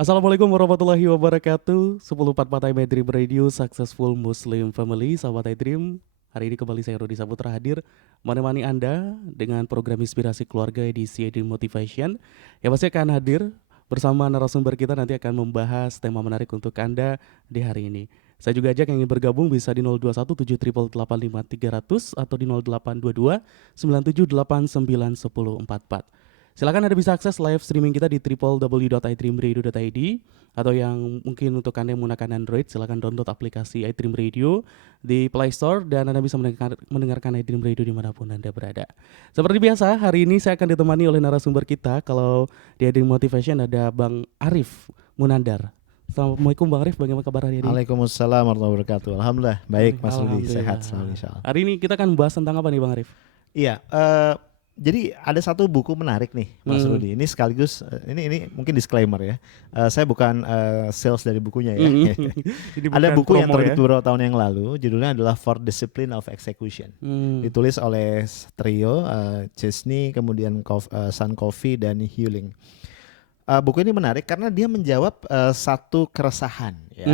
Assalamualaikum warahmatullahi wabarakatuh. 1044 My Dream Radio, Successful Muslim Family. Sahabat iDream, hari ini kembali saya Rudi Saputra hadir menemani Anda dengan program inspirasi keluarga edisi iDream Motivation. Yang pasti akan hadir bersama narasumber kita, nanti akan membahas tema menarik untuk Anda di hari ini. Saya juga ajak yang ingin bergabung bisa di 021 78885 300 atau di 0822 978910044. Silakan Anda bisa akses live streaming kita di www.idreamradio.id, atau yang mungkin untuk Anda yang menggunakan Android, silakan download aplikasi iDream Radio di Play Store dan Anda bisa mendengarkan iDream Radio dimanapun Anda berada. Seperti biasa, hari ini saya akan ditemani oleh narasumber kita. Kalau di iDream Motivation ada Bang Arif Munandar. Assalamualaikum Bang Arif, bagaimana kabar hari ini? Waalaikumsalam warahmatullahi wabarakatuh. Alhamdulillah, baik Mas Rudi, Alhamdulillah. sehat selalu insyaallah. Hari ini kita akan bahas tentang apa nih Bang Arif? Iya, jadi ada satu buku menarik nih Mas Rudi. Ini sekaligus ini mungkin disclaimer ya. Saya bukan sales dari bukunya ya. Ini Ada bukan buku yang promo terbit ya? beberapa tahun yang lalu, judulnya adalah For Discipline of Execution. Ditulis oleh trio Chesney, kemudian Sun Coffey dan Hewling. Buku ini menarik karena dia menjawab satu keresahan ya.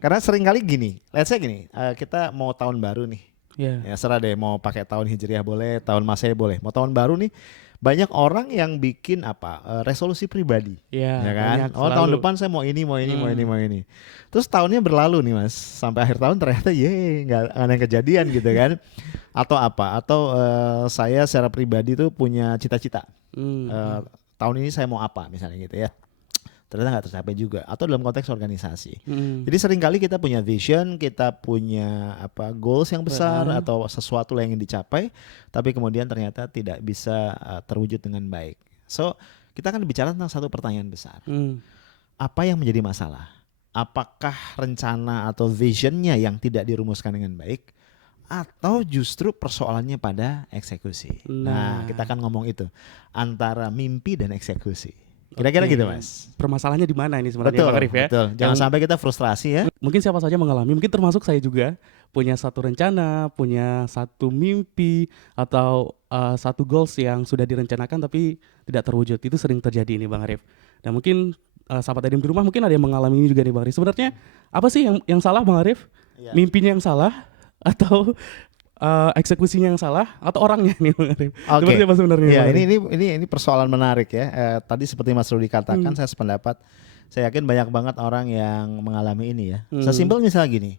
Karena seringkali gini, let's say gini, kita mau tahun baru nih. Ya serah deh, mau pakai tahun Hijriah boleh, tahun Masehi boleh. Mau tahun baru nih, banyak orang yang bikin resolusi pribadi. Ya Kan? Oh, tahun depan saya mau ini. Terus tahunnya berlalu nih Mas, sampai akhir tahun ternyata nggak ada yang kejadian gitu kan. Atau saya secara pribadi tuh punya cita-cita. Tahun ini saya mau apa misalnya gitu ya, ternyata nggak tercapai juga, atau dalam konteks organisasi. Jadi seringkali kita punya vision, kita punya goals yang besar atau sesuatu yang ingin dicapai, tapi kemudian ternyata tidak bisa terwujud dengan baik. So kita akan bicara tentang satu pertanyaan besar. Apa yang menjadi masalah? Apakah rencana atau visionnya yang tidak dirumuskan dengan baik, atau justru persoalannya pada eksekusi? Nah, kita akan ngomong itu antara mimpi dan eksekusi. Kira-kira gitu Mas. Permasalahannya di mana ini sebenarnya Bang Arif ya? Betul. Jangan sampai kita frustrasi ya. Mungkin siapa saja mengalami, mungkin termasuk saya juga, punya satu rencana, punya satu mimpi atau satu goals yang sudah direncanakan tapi tidak terwujud. Itu sering terjadi ini Bang Arif. Dan mungkin sahabat Adim di rumah mungkin ada yang mengalami ini juga nih Bang Arif. Sebenarnya apa sih yang salah Bang Arif? Mimpinya yang salah atau eksekusinya yang salah atau orangnya nih Bang Arif? Oke. Apa sebenarnya? Ya, ini persoalan menarik ya. Tadi seperti Mas Rudi katakan, saya sependapat. Saya yakin banyak banget orang yang mengalami ini ya. Sesimpel misalnya gini,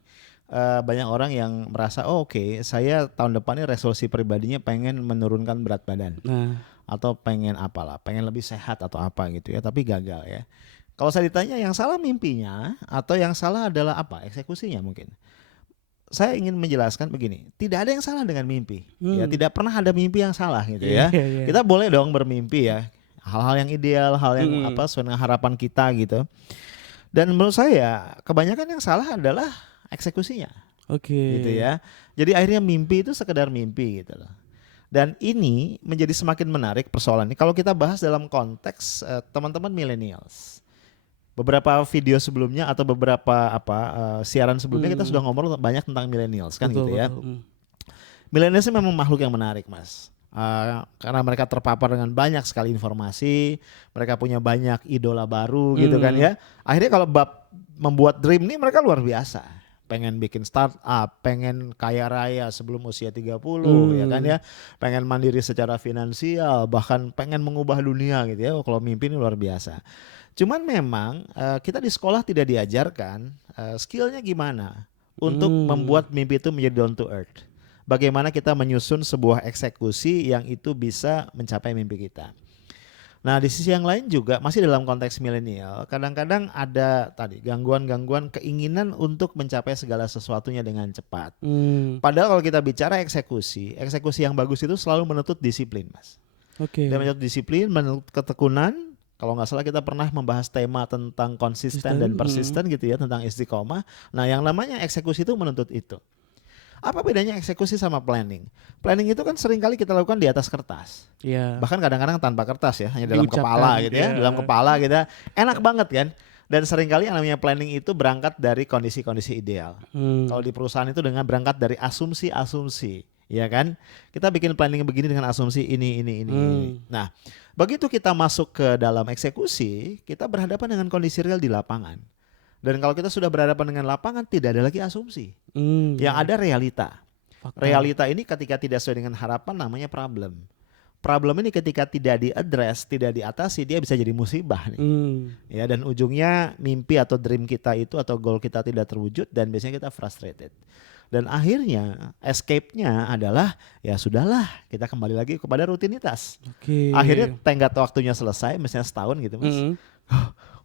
banyak orang yang merasa oke, saya tahun depan ini resolusi pribadinya pengen menurunkan berat badan, atau pengen pengen lebih sehat atau apa gitu ya, tapi gagal ya. Kalau saya ditanya yang salah mimpinya atau yang salah adalah eksekusinya mungkin. Saya ingin menjelaskan begini, tidak ada yang salah dengan mimpi. Ya, tidak pernah ada mimpi yang salah gitu ya. Kita boleh dong bermimpi ya, hal-hal yang ideal, hal yang sesuai dengan harapan kita gitu. Dan menurut saya kebanyakan yang salah adalah eksekusinya. Gitu ya. Jadi akhirnya mimpi itu sekedar mimpi gitu loh. Dan ini menjadi semakin menarik persoalan ini kalau kita bahas dalam konteks teman-teman millennials. Beberapa video sebelumnya atau beberapa siaran sebelumnya kita sudah ngomong banyak tentang millennials kan, betul, gitu ya. Millennials memang makhluk yang menarik Mas, karena mereka terpapar dengan banyak sekali informasi, mereka punya banyak idola baru gitu kan ya. Akhirnya kalau membuat dream nih mereka luar biasa. Pengen bikin startup, pengen kaya raya sebelum usia 30 ya kan ya. Pengen mandiri secara finansial, bahkan pengen mengubah dunia gitu ya. Kalau mimpi ini luar biasa. Cuman memang kita di sekolah tidak diajarkan skillnya gimana untuk membuat mimpi itu menjadi down to earth. Bagaimana kita menyusun sebuah eksekusi yang itu bisa mencapai mimpi kita. Nah di sisi yang lain juga masih dalam konteks milenial, kadang-kadang ada tadi gangguan-gangguan keinginan untuk mencapai segala sesuatunya dengan cepat. Padahal kalau kita bicara eksekusi yang bagus itu selalu menuntut disiplin Mas. Dia menuntut disiplin, menuntut ketekunan. Kalau nggak salah kita pernah membahas tema tentang konsisten dan persisten gitu ya, tentang istiqomah. Nah yang namanya eksekusi itu menuntut itu. Apa bedanya eksekusi sama planning? Planning itu kan seringkali kita lakukan di atas kertas. Bahkan kadang-kadang tanpa kertas ya, hanya dalam kepala gitu ya. Dalam kepala kita enak banget kan. Dan seringkali yang namanya planning itu berangkat dari kondisi-kondisi ideal. Kalau di perusahaan itu dengan berangkat dari asumsi-asumsi ya kan? Kita bikin planning begini dengan asumsi ini. Nah, begitu kita masuk ke dalam eksekusi, kita berhadapan dengan kondisi real di lapangan. Dan kalau kita sudah berhadapan dengan lapangan, tidak ada lagi asumsi. Yang ada realita. Fakta. Realita ini ketika tidak sesuai dengan harapan namanya problem. Problem ini ketika tidak diaddress, tidak diatasi, dia bisa jadi musibah nih. Ya, dan ujungnya mimpi atau dream kita itu atau goal kita tidak terwujud dan biasanya kita frustrated. Dan akhirnya escape-nya adalah ya sudahlah, kita kembali lagi kepada rutinitas. Akhirnya tenggat waktunya selesai, misalnya setahun gitu Mas.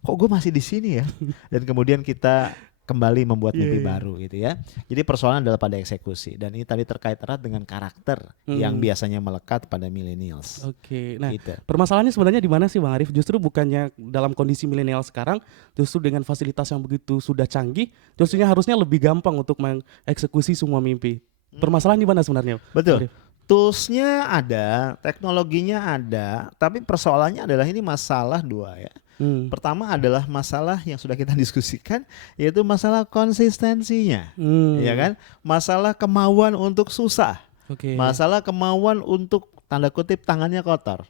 Kok gue masih di sini ya? Dan kemudian kita kembali membuat mimpi baru gitu ya. Jadi persoalan adalah pada eksekusi, dan ini tadi terkait erat dengan karakter yang biasanya melekat pada millennials. Nah gitu. permasalahannya sebenarnya di mana sih Bang Arif? Justru bukannya dalam kondisi milenial sekarang, justru dengan fasilitas yang begitu sudah canggih, justrunya harusnya lebih gampang untuk mengeksekusi semua mimpi. Permasalahan di mana sebenarnya? Betul. Toolsnya ada, teknologinya ada, tapi persoalannya adalah ini masalah dua ya. Pertama adalah masalah yang sudah kita diskusikan, yaitu masalah konsistensinya, ya kan? Masalah kemauan untuk susah, masalah kemauan untuk tanda kutip tangannya kotor.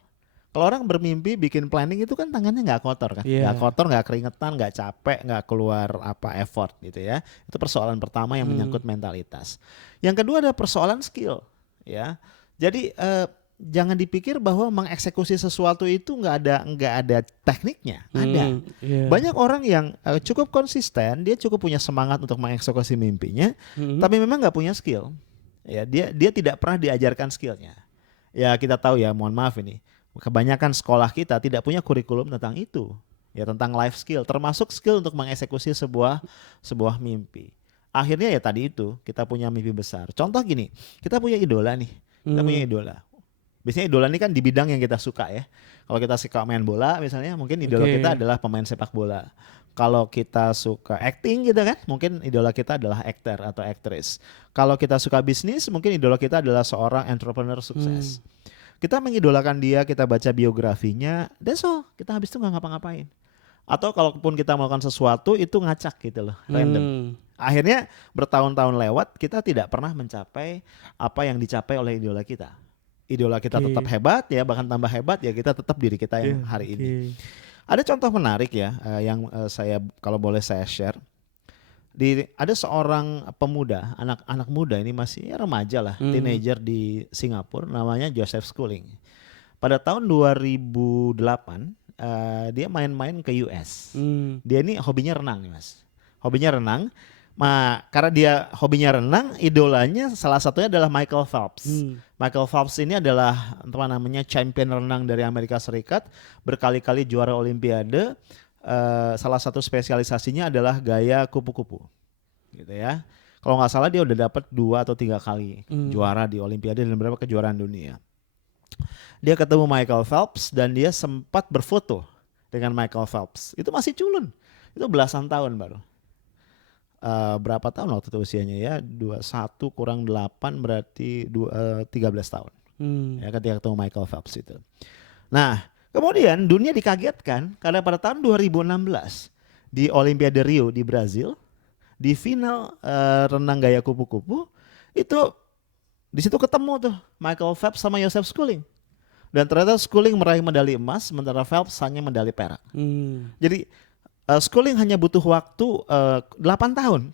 Kalau orang bermimpi bikin planning itu kan tangannya nggak kotor kan, nggak kotor, nggak keringetan, nggak capek, nggak keluar effort gitu ya. Itu persoalan pertama yang menyangkut mentalitas. Yang kedua ada persoalan skill, ya. Jadi jangan dipikir bahwa mengeksekusi sesuatu itu nggak ada tekniknya. Ada. Banyak orang yang cukup konsisten, dia cukup punya semangat untuk mengeksekusi mimpinya, tapi memang nggak punya skill. Ya, dia tidak pernah diajarkan skillnya. Ya kita tahu ya, mohon maaf ini, kebanyakan sekolah kita tidak punya kurikulum tentang itu. Ya, tentang life skill, termasuk skill untuk mengeksekusi sebuah mimpi. Akhirnya ya tadi itu, kita punya mimpi besar. Contoh gini, kita punya idola nih, kita punya idola. Biasanya idola ini kan di bidang yang kita suka ya. Kalau kita suka main bola misalnya, mungkin idola kita adalah pemain sepak bola. Kalau kita suka acting gitu kan, mungkin idola kita adalah aktor atau aktris. Kalau kita suka bisnis, mungkin idola kita adalah seorang entrepreneur sukses. Kita mengidolakan dia, kita baca biografinya, that's all. Kita habis itu nggak ngapa-ngapain. Atau kalaupun kita melakukan sesuatu itu ngacak gitu loh, random. Akhirnya bertahun-tahun lewat, kita tidak pernah mencapai apa yang dicapai oleh idola kita. Idola kita tetap hebat ya, bahkan tambah hebat ya, kita tetap diri kita yang hari ini. Ada contoh menarik ya, yang saya kalau boleh saya share. Ada seorang pemuda, anak muda ini masih remaja lah, teenager di Singapura, namanya Joseph Schooling. Pada tahun 2008 dia main-main ke US. Dia ini hobinya renang nih Mas. Hobinya renang. Karena dia hobinya renang, idolanya salah satunya adalah Michael Phelps. Michael Phelps ini adalah champion renang dari Amerika Serikat, berkali-kali juara Olimpiade. Salah satu spesialisasinya adalah gaya kupu-kupu, gitu ya. Kalau nggak salah dia udah dapat 2 atau 3 kali juara di Olimpiade dan beberapa kejuaraan dunia. Dia ketemu Michael Phelps dan dia sempat berfoto dengan Michael Phelps. Itu masih culun, itu belasan tahun baru. Berapa tahun waktu itu usianya ya? 21 kurang 8 berarti 13 tahun. Ya, ketika ketemu Michael Phelps itu. Nah, kemudian dunia dikagetkan karena pada tahun 2016 di Olimpiade Rio di Brazil, di final renang gaya kupu-kupu, itu di situ ketemu tuh Michael Phelps sama Joseph Schooling. Dan ternyata Schooling meraih medali emas, sementara Phelps hanya medali perak. Jadi Schooling hanya butuh waktu 8 tahun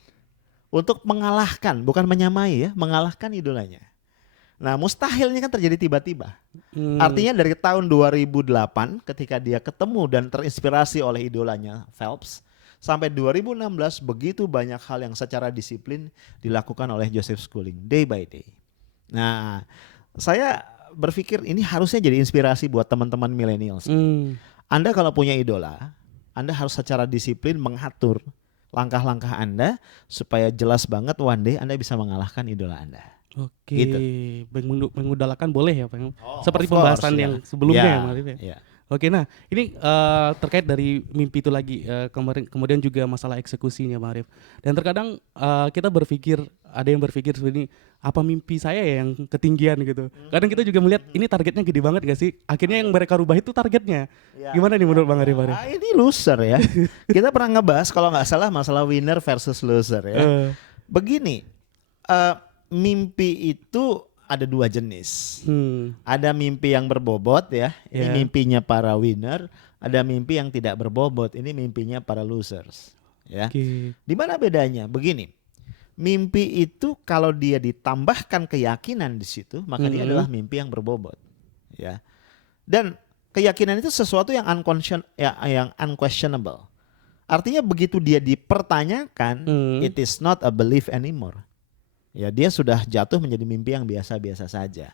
untuk mengalahkan, bukan menyamai ya, mengalahkan idolanya. Nah, mustahilnya kan terjadi tiba-tiba. Artinya dari tahun 2008 ketika dia ketemu dan terinspirasi oleh idolanya Phelps, sampai 2016 begitu banyak hal yang secara disiplin dilakukan oleh Joseph Schooling day by day. Nah, saya berpikir ini harusnya jadi inspirasi buat teman-teman millennials. Anda kalau punya idola, Anda harus secara disiplin mengatur langkah-langkah Anda supaya jelas banget one day Anda bisa mengalahkan idola Anda. Oke, Gitu. mengudahkan boleh ya Pak? Seperti pembahasan yang sebelumnya ya Mas Arif ya? Oke, nah ini terkait dari mimpi itu lagi, kemudian juga masalah eksekusinya Bang Arif. Dan terkadang kita berpikir, ada yang berpikir seperti ini, apa mimpi saya yang ketinggian gitu. Kadang kita juga melihat ini targetnya gede banget gak sih? Akhirnya yang mereka rubah itu targetnya. Gimana nih menurut Bang Arif? Ini loser ya. Kita pernah ngebahas kalau nggak salah masalah winner versus loser ya. Begini, mimpi itu ada dua jenis. Hmm. Ada mimpi yang berbobot ya, ini Yeah. mimpinya para winner. Ada mimpi yang tidak berbobot, ini mimpinya para losers. Ya, Oke. di mana bedanya? Begini, mimpi itu kalau dia ditambahkan keyakinan di situ, maka dia adalah mimpi yang berbobot. Ya, dan keyakinan itu sesuatu yang yang unquestionable. Artinya begitu dia dipertanyakan, it is not a belief anymore. Ya, dia sudah jatuh menjadi mimpi yang biasa-biasa saja.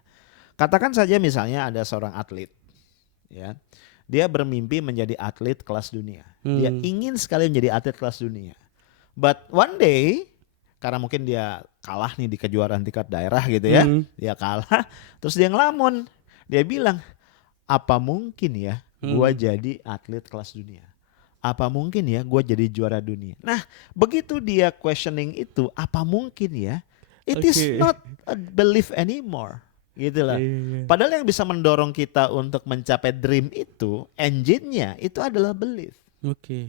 Katakan saja misalnya ada seorang atlet, ya, dia bermimpi menjadi atlet kelas dunia. Dia ingin sekali menjadi atlet kelas dunia. But one day, karena mungkin dia kalah nih di kejuaraan tingkat daerah gitu ya, dia kalah, terus dia ngelamun, dia bilang, apa mungkin ya gue jadi atlet kelas dunia? Apa mungkin ya gue jadi juara dunia? Nah, begitu dia questioning itu, apa mungkin ya? It is not a belief anymore, gitu lah. Padahal yang bisa mendorong kita untuk mencapai dream itu, engine-nya itu adalah belief,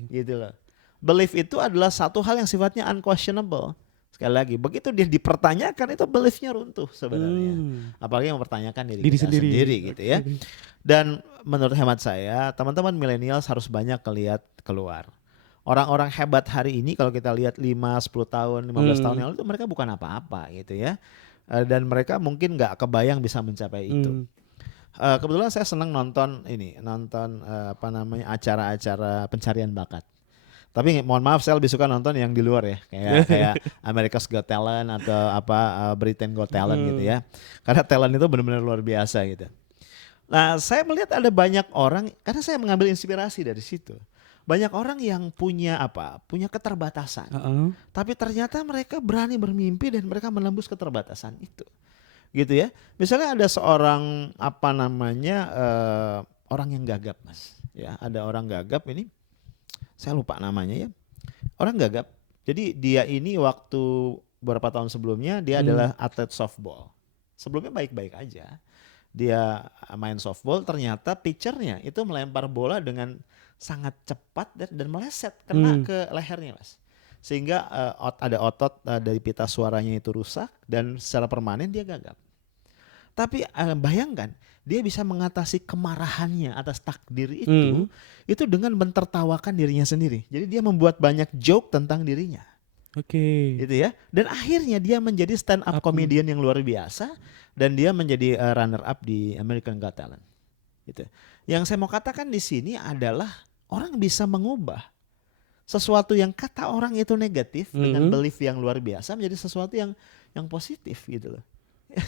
gitu loh. Belief itu adalah satu hal yang sifatnya unquestionable. Sekali lagi, begitu dia dipertanyakan itu beliefnya runtuh sebenarnya. Apalagi mempertanyakan diri kita sendiri gitu ya. Dan menurut hemat saya, teman-teman milenial harus banyak keluar. Orang-orang hebat hari ini kalau kita lihat 5, 10 tahun, 15 tahun yang lalu itu mereka bukan apa-apa gitu ya. Dan mereka mungkin gak kebayang bisa mencapai itu. Kebetulan saya senang nonton acara-acara pencarian bakat. Tapi mohon maaf saya lebih suka nonton yang di luar ya, kayak America's Got Talent atau Britain Got Talent gitu ya. Karena talent itu benar-benar luar biasa gitu. Nah, saya melihat ada banyak orang, karena saya mengambil inspirasi dari situ. Banyak orang yang punya keterbatasan. Tapi ternyata mereka berani bermimpi dan mereka menembus keterbatasan itu. Gitu ya. Misalnya ada seorang orang yang gagap, Mas. Ya, ada orang gagap ini. Saya lupa namanya ya. Orang gagap. Jadi dia ini waktu beberapa tahun sebelumnya dia adalah atlet softball. Sebelumnya baik-baik aja. Dia main softball, ternyata pitchernya itu melempar bola dengan sangat cepat dan meleset kena ke lehernya, Mas. Sehingga ada otot dari pita suaranya itu rusak dan secara permanen dia gagap. Tapi bayangkan, dia bisa mengatasi kemarahannya atas takdir itu dengan mentertawakan dirinya sendiri. Jadi dia membuat banyak joke tentang dirinya. Gitu ya. Dan akhirnya dia menjadi stand up comedian yang luar biasa dan dia menjadi runner up di American Got Talent. Gitu. Yang saya mau katakan di sini adalah orang bisa mengubah sesuatu yang kata orang itu negatif dengan belief yang luar biasa menjadi sesuatu yang positif gitu loh.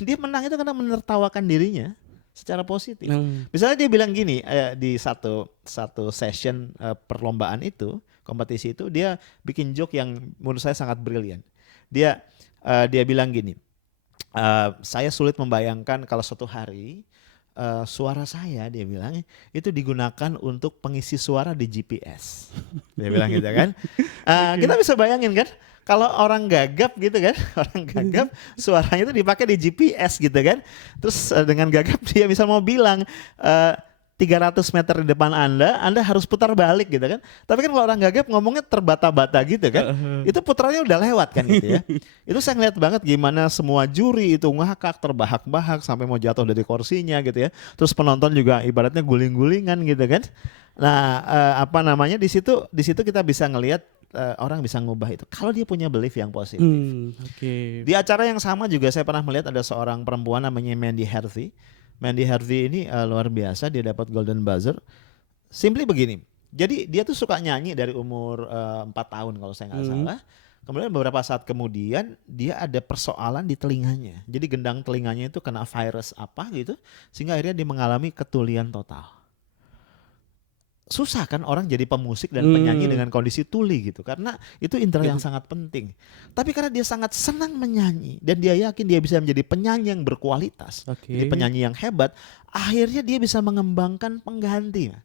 Dia menang itu karena menertawakan dirinya secara positif. Misalnya dia bilang gini di satu session perlombaan itu, kompetisi itu, dia bikin joke yang menurut saya sangat brilian. Dia bilang gini, saya sulit membayangkan kalau suatu hari suara saya, dia bilang, itu digunakan untuk pengisi suara di GPS. Dia bilang gitu kan. Kita bisa bayangin kan, kalau orang gagap gitu kan, orang gagap suaranya itu dipakai di GPS gitu kan. Terus dengan gagap dia bisa mau bilang 300 meter di depan Anda harus putar balik gitu kan. Tapi kan kalau orang gagap ngomongnya terbata-bata gitu kan. Itu putarnya udah lewat kan gitu ya. Itu saya ngeliat banget gimana semua juri itu ngakak, terbahak-bahak sampai mau jatuh dari kursinya gitu ya. Terus penonton juga ibaratnya guling-gulingan gitu kan. Nah, di situ kita bisa ngelihat orang bisa ngubah itu kalau dia punya belief yang positif. Di acara yang sama juga saya pernah melihat ada seorang perempuan namanya Mandy Harvey. Mandy Harvey ini luar biasa, dia dapat Golden Buzzer. Simply begini, jadi dia tuh suka nyanyi dari umur 4 tahun kalau saya nggak salah. Kemudian beberapa saat kemudian dia ada persoalan di telinganya. Jadi gendang telinganya itu kena virus apa gitu, sehingga akhirnya dia mengalami ketulian total. Susah kan orang jadi pemusik dan penyanyi dengan kondisi tuli gitu, karena itu indera yang sangat penting. Tapi karena dia sangat senang menyanyi dan dia yakin dia bisa menjadi penyanyi yang berkualitas, jadi penyanyi yang hebat, akhirnya dia bisa mengembangkan pengganti.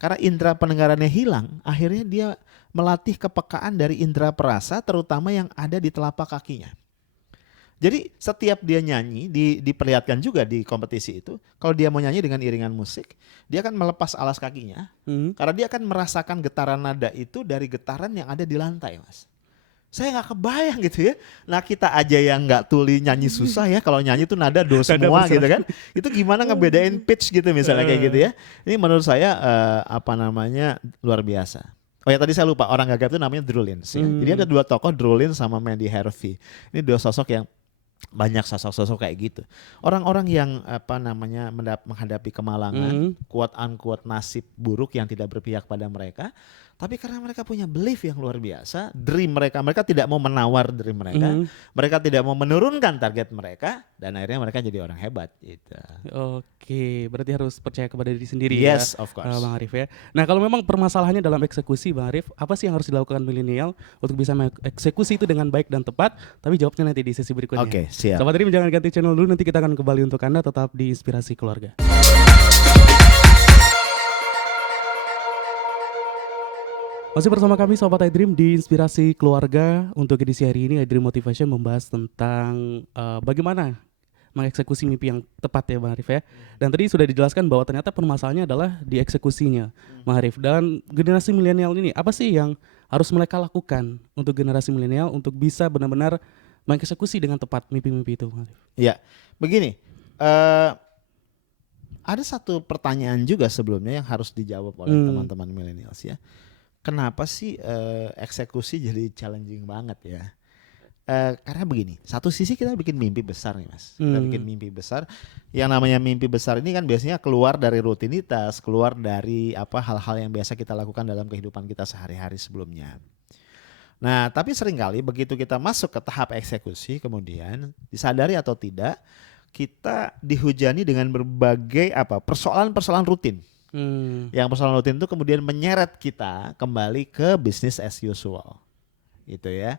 Karena indera pendengarannya hilang, akhirnya dia melatih kepekaan dari indera perasa, terutama yang ada di telapak kakinya. Jadi setiap dia nyanyi, diperlihatkan juga di kompetisi itu, kalau dia mau nyanyi dengan iringan musik, dia akan melepas alas kakinya, karena dia akan merasakan getaran nada itu dari getaran yang ada di lantai, Mas. Saya nggak kebayang gitu ya. Nah kita aja yang nggak tuli nyanyi susah ya. Kalau nyanyi tuh nada do Nada semua bersalah. gitu kan. Itu gimana ngebedain pitch gitu misalnya kayak gitu ya. Ini menurut saya luar biasa. Oh ya tadi saya lupa, orang gagap itu namanya Drew Lins ya. Jadi ada dua tokoh, Drew Lins sama Mandy Harvey. Ini dua sosok yang banyak sosok-sosok kayak gitu. Orang-orang yang menghadapi kemalangan, quote unquote nasib buruk yang tidak berpihak pada mereka, tapi karena mereka punya belief yang luar biasa, dream mereka tidak mau menawar dream mereka tidak mau menurunkan target mereka, dan akhirnya mereka jadi orang hebat gitu. Oke, berarti harus percaya kepada diri sendiri Yes, ya, of course. Bang Arif ya. Nah kalau memang permasalahannya dalam eksekusi Bang Arif, apa sih yang harus dilakukan milenial untuk bisa mengeksekusi itu dengan baik dan tepat? Tapi jawabnya nanti di sesi berikutnya. Oke, siap. Sobat Dream jangan ganti channel dulu, nanti kita akan kembali untuk Anda tetap di Inspirasi Keluarga. Masih bersama kami Sobat iDream di Inspirasi Keluarga. Untuk edisi hari ini iDream Motivation membahas tentang bagaimana mengeksekusi mimpi yang tepat ya Bang Arif ya. Dan tadi sudah dijelaskan bahwa ternyata permasalahannya adalah di eksekusinya Bang Arif. Dan generasi milenial ini apa sih yang harus mereka lakukan untuk generasi milenial untuk bisa benar-benar mengeksekusi dengan tepat mimpi-mimpi itu Bang Arif? Ya, begini. Ada satu pertanyaan juga sebelumnya yang harus dijawab oleh teman-teman milenials ya. Kenapa sih eksekusi jadi challenging banget ya? Karena begini, satu sisi kita bikin mimpi besar nih Mas. Kita bikin mimpi besar. Yang namanya mimpi besar ini kan biasanya keluar dari rutinitas, keluar dari hal-hal yang biasa kita lakukan dalam kehidupan kita sehari-hari sebelumnya. Nah, tapi seringkali begitu kita masuk ke tahap eksekusi, kemudian disadari atau tidak, kita dihujani dengan berbagai persoalan-persoalan rutin. Yang persoalan rutin itu kemudian menyeret kita kembali ke business as usual, gitu ya.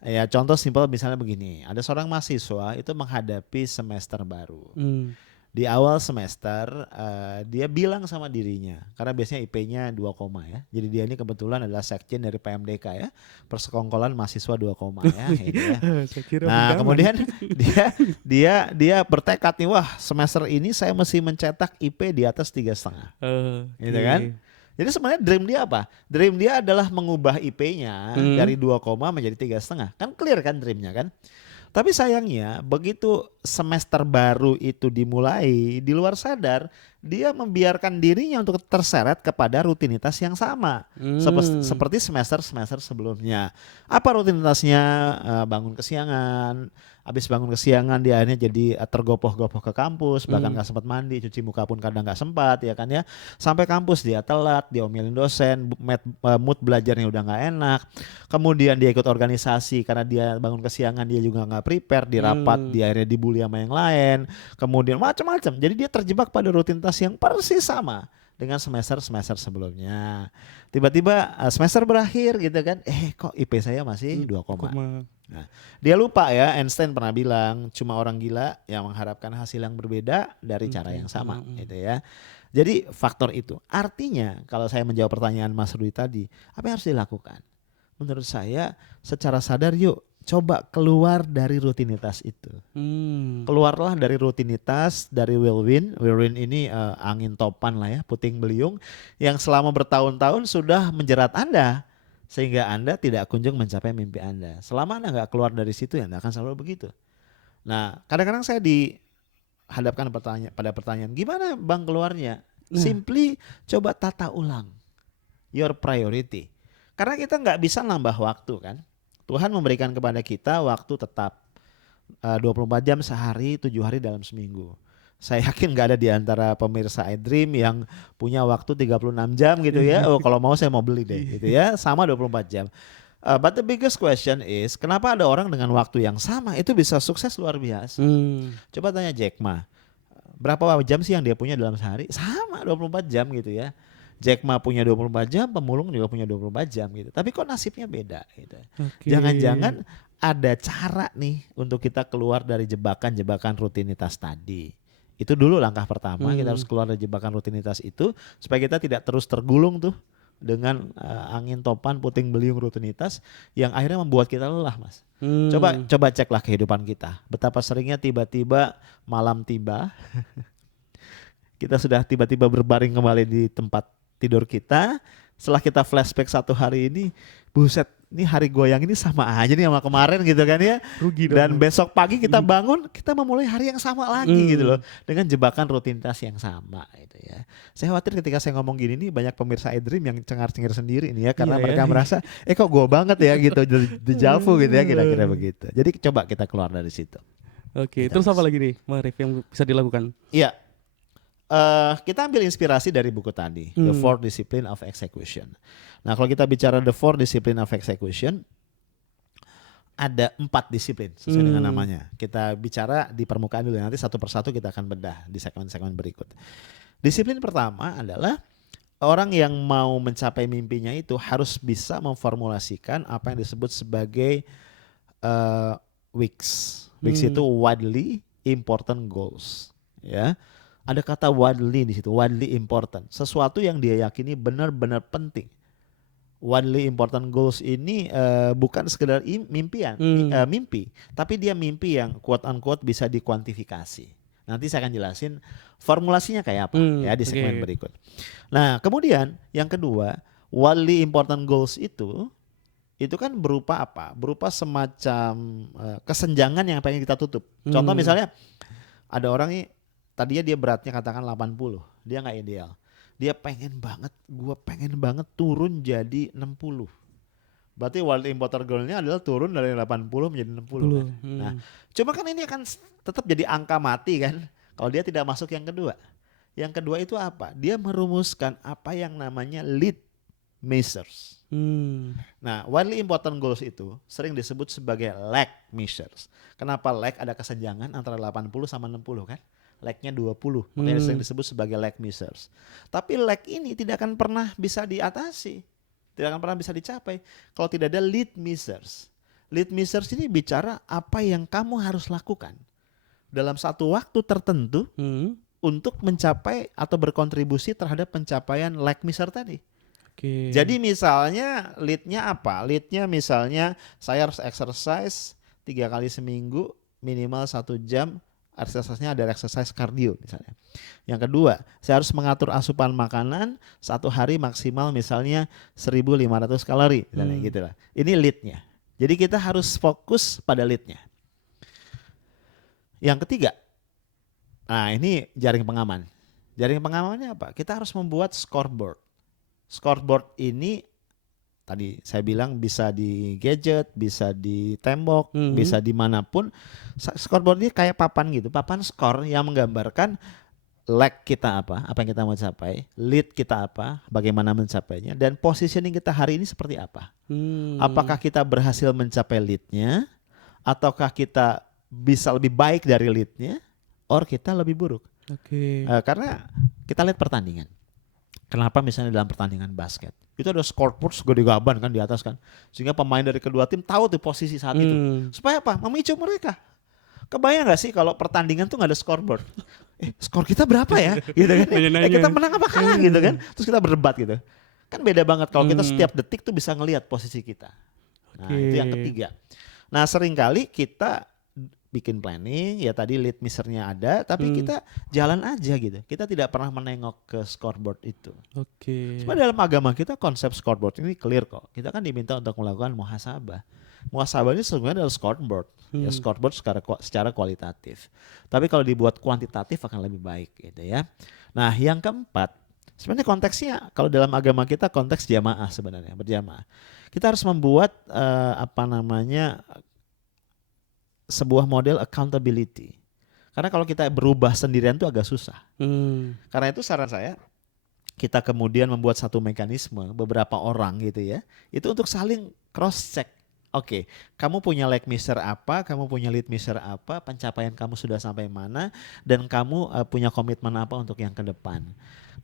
Ya contoh simpel misalnya begini, ada seorang mahasiswa itu menghadapi semester baru. Di awal semester dia bilang sama dirinya, karena biasanya IP-nya 2, ya. Jadi dia ini kebetulan adalah sekjen dari PMDK ya, Persekongkolan Mahasiswa 2, ya. Gitu ya. Nah kemudian dia bertekad nih, wah semester ini saya mesti mencetak IP di atas 3,5, gitu kan? Jadi sebenarnya dream dia apa? Dream dia adalah mengubah IP-nya dari 2, menjadi 3,5. Kan clear kan dreamnya kan? Tapi sayangnya begitu semester baru itu dimulai, di luar sadar dia membiarkan dirinya untuk terseret kepada rutinitas yang sama seperti semester-semester sebelumnya. Apa rutinitasnya? Bangun kesiangan. Habis bangun kesiangan dia akhirnya jadi tergopoh-gopoh ke kampus, bahkan gak sempat mandi, cuci muka pun kadang gak sempat ya kan ya. Sampai kampus dia telat, diomelin dosen, mood belajarnya udah gak enak. Kemudian dia ikut organisasi karena dia bangun kesiangan, dia juga gak prepare, di rapat dia akhirnya dibully sama yang lain. Kemudian macam-macam. Jadi dia terjebak pada rutinitas yang persis sama dengan semester-semester sebelumnya. Tiba-tiba semester berakhir gitu kan, kok IP saya masih 2, Nah, dia lupa ya, Einstein pernah bilang cuma orang gila yang mengharapkan hasil yang berbeda dari cara yang sama gitu ya. Jadi faktor itu. Artinya kalau saya menjawab pertanyaan Mas Rudi tadi, apa yang harus dilakukan? Menurut saya secara sadar yuk coba keluar dari rutinitas itu. Keluarlah dari rutinitas, dari whirlwind. Whirlwind ini angin topan lah ya, puting beliung yang selama bertahun-tahun sudah menjerat Anda. Sehingga Anda tidak kunjung mencapai mimpi Anda. Selama Anda gak keluar dari situ ya Anda akan selalu begitu. Nah kadang-kadang saya dihadapkan pada pertanyaan, gimana Bang keluarnya? Simply coba tata ulang your priority. Karena kita gak bisa nambah waktu kan. Tuhan memberikan kepada kita waktu tetap 24 jam sehari, 7 hari dalam seminggu. Saya yakin gak ada di antara pemirsa iDream yang punya waktu 36 jam gitu ya. Oh kalau mau saya mau beli deh gitu ya. Sama 24 jam. But the biggest question is, kenapa ada orang dengan waktu yang sama itu bisa sukses luar biasa? Coba tanya Jack Ma. Berapa jam sih yang dia punya dalam sehari? Sama 24 jam gitu ya. Jack Ma punya 24 jam, pemulung juga punya 24 jam gitu. Tapi kok nasibnya beda gitu. Jangan-jangan ada cara nih untuk kita keluar dari jebakan-jebakan rutinitas tadi. Itu dulu langkah pertama, kita harus keluar dari jebakan rutinitas itu supaya kita tidak terus tergulung tuh dengan angin topan puting beliung rutinitas yang akhirnya membuat kita lelah Mas. Coba ceklah kehidupan kita. Betapa seringnya tiba-tiba malam tiba kita sudah tiba-tiba berbaring kembali di tempat tidur kita setelah kita flashback 1 hari ini, buset, ini hari goyang ini sama aja nih sama kemarin gitu kan ya. Rugi dong. Dan besok pagi kita bangun, kita memulai hari yang sama lagi gitu loh, dengan jebakan rutinitas yang sama gitu ya. Saya khawatir ketika saya ngomong gini nih banyak pemirsa iDream yang cengar-cengir sendiri nih ya, karena Iya mereka ya. merasa kok gue banget ya gitu, deja vu gitu ya, kira-kira begitu. Jadi coba kita keluar dari situ. Oke, Gitu, terus apa Mas. lagi nih, Bang Arif, yang bisa dilakukan? Iya. Kita ambil inspirasi dari buku tadi, The Four Discipline of Execution. Nah, kalau kita bicara The Four Discipline of Execution, ada 4 disiplin sesuai dengan namanya. Kita bicara di permukaan dulu, nanti satu persatu kita akan bedah di segmen-segmen berikut. Disiplin pertama adalah orang yang mau mencapai mimpinya itu harus bisa memformulasikan apa yang disebut sebagai WIGS. WIGS itu widely important goals, ya. Ada kata widely di situ, widely important. Sesuatu yang dia yakini benar-benar penting. Widely important goals ini bukan sekedar mimpi, tapi dia mimpi yang quote unquote bisa dikuantifikasi. Nanti saya akan jelasin formulasinya kayak apa ya di segmen berikut. Nah, kemudian yang kedua, widely important goals itu kan berupa apa? Berupa semacam kesenjangan yang pengen kita tutup. Contoh misalnya ada orang nih, tadinya dia beratnya katakan 80, dia nggak ideal. Dia gue pengen banget turun jadi 60. Berarti widely important goal-nya adalah turun dari 80 menjadi 60 kan. Nah, cuma kan ini akan tetap jadi angka mati kan kalau dia tidak masuk yang kedua. Yang kedua itu apa? Dia merumuskan apa yang namanya lead measures. Nah, widely important goals itu sering disebut sebagai lag measures. Kenapa lag? Ada kesenjangan antara 80 sama 60 kan? Lag-nya 20, makanya sering disebut sebagai lag measures. Tapi lag ini tidak akan pernah bisa diatasi, tidak akan pernah bisa dicapai kalau tidak ada lead measures. Lead measures ini bicara apa yang kamu harus lakukan dalam satu waktu tertentu untuk mencapai atau berkontribusi terhadap pencapaian lag measure tadi. Jadi misalnya lead-nya apa? Lead-nya misalnya saya harus exercise 3 kali seminggu minimal 1 jam. Exercise-nya ada exercise kardio misalnya. Yang kedua, saya harus mengatur asupan makanan 1 hari maksimal misalnya 1.500 kalori misalnya gitu lah. Ini lead-nya. Jadi kita harus fokus pada lead-nya. Yang ketiga, nah ini jaring pengaman. Jaring pengamannya apa? Kita harus membuat scoreboard. Scoreboard ini tadi saya bilang bisa di gadget, bisa di tembok, bisa dimanapun. Scoreboard ini kayak papan gitu, papan skor yang menggambarkan lag kita apa yang kita mau capai, lead kita apa, bagaimana mencapainya, dan positioning kita hari ini seperti apa. Apakah kita berhasil mencapai leadnya, ataukah kita bisa lebih baik dari leadnya, or kita lebih buruk. Karena kita lihat pertandingan. Kenapa misalnya dalam pertandingan basket itu ada scoreboard segede gaban kan di atas kan, sehingga pemain dari kedua tim tahu tuh posisi saat itu. Supaya apa? Memicu mereka. Kebayang gak sih kalau pertandingan tuh gak ada scoreboard? Skor kita berapa ya? Gitu kan? Kita menang apa kalah gitu kan? Terus kita berdebat gitu. Kan beda banget kalau kita setiap detik tuh bisa ngelihat posisi kita. Nah itu yang ketiga. Nah seringkali kita bikin planning, ya tadi lead measure-nya ada, tapi kita jalan aja gitu. Kita tidak pernah menengok ke scoreboard itu. Sebenarnya dalam agama kita konsep scoreboard ini clear kok. Kita kan diminta untuk melakukan muhasabah. Muhasabah ini sebenarnya adalah scoreboard. Ya scoreboard secara kualitatif. Tapi kalau dibuat kuantitatif akan lebih baik gitu ya. Nah yang keempat, sebenarnya konteksnya kalau dalam agama kita konteks jamaah sebenarnya, berjamaah. Kita harus membuat sebuah model accountability. Karena kalau kita berubah sendirian itu agak susah. Karena itu saran saya, kita kemudian membuat satu mekanisme, beberapa orang gitu ya, itu untuk saling cross check. Oke, kamu punya lag measure apa, kamu punya lead measure apa, pencapaian kamu sudah sampai mana, dan kamu punya komitmen apa untuk yang ke depan.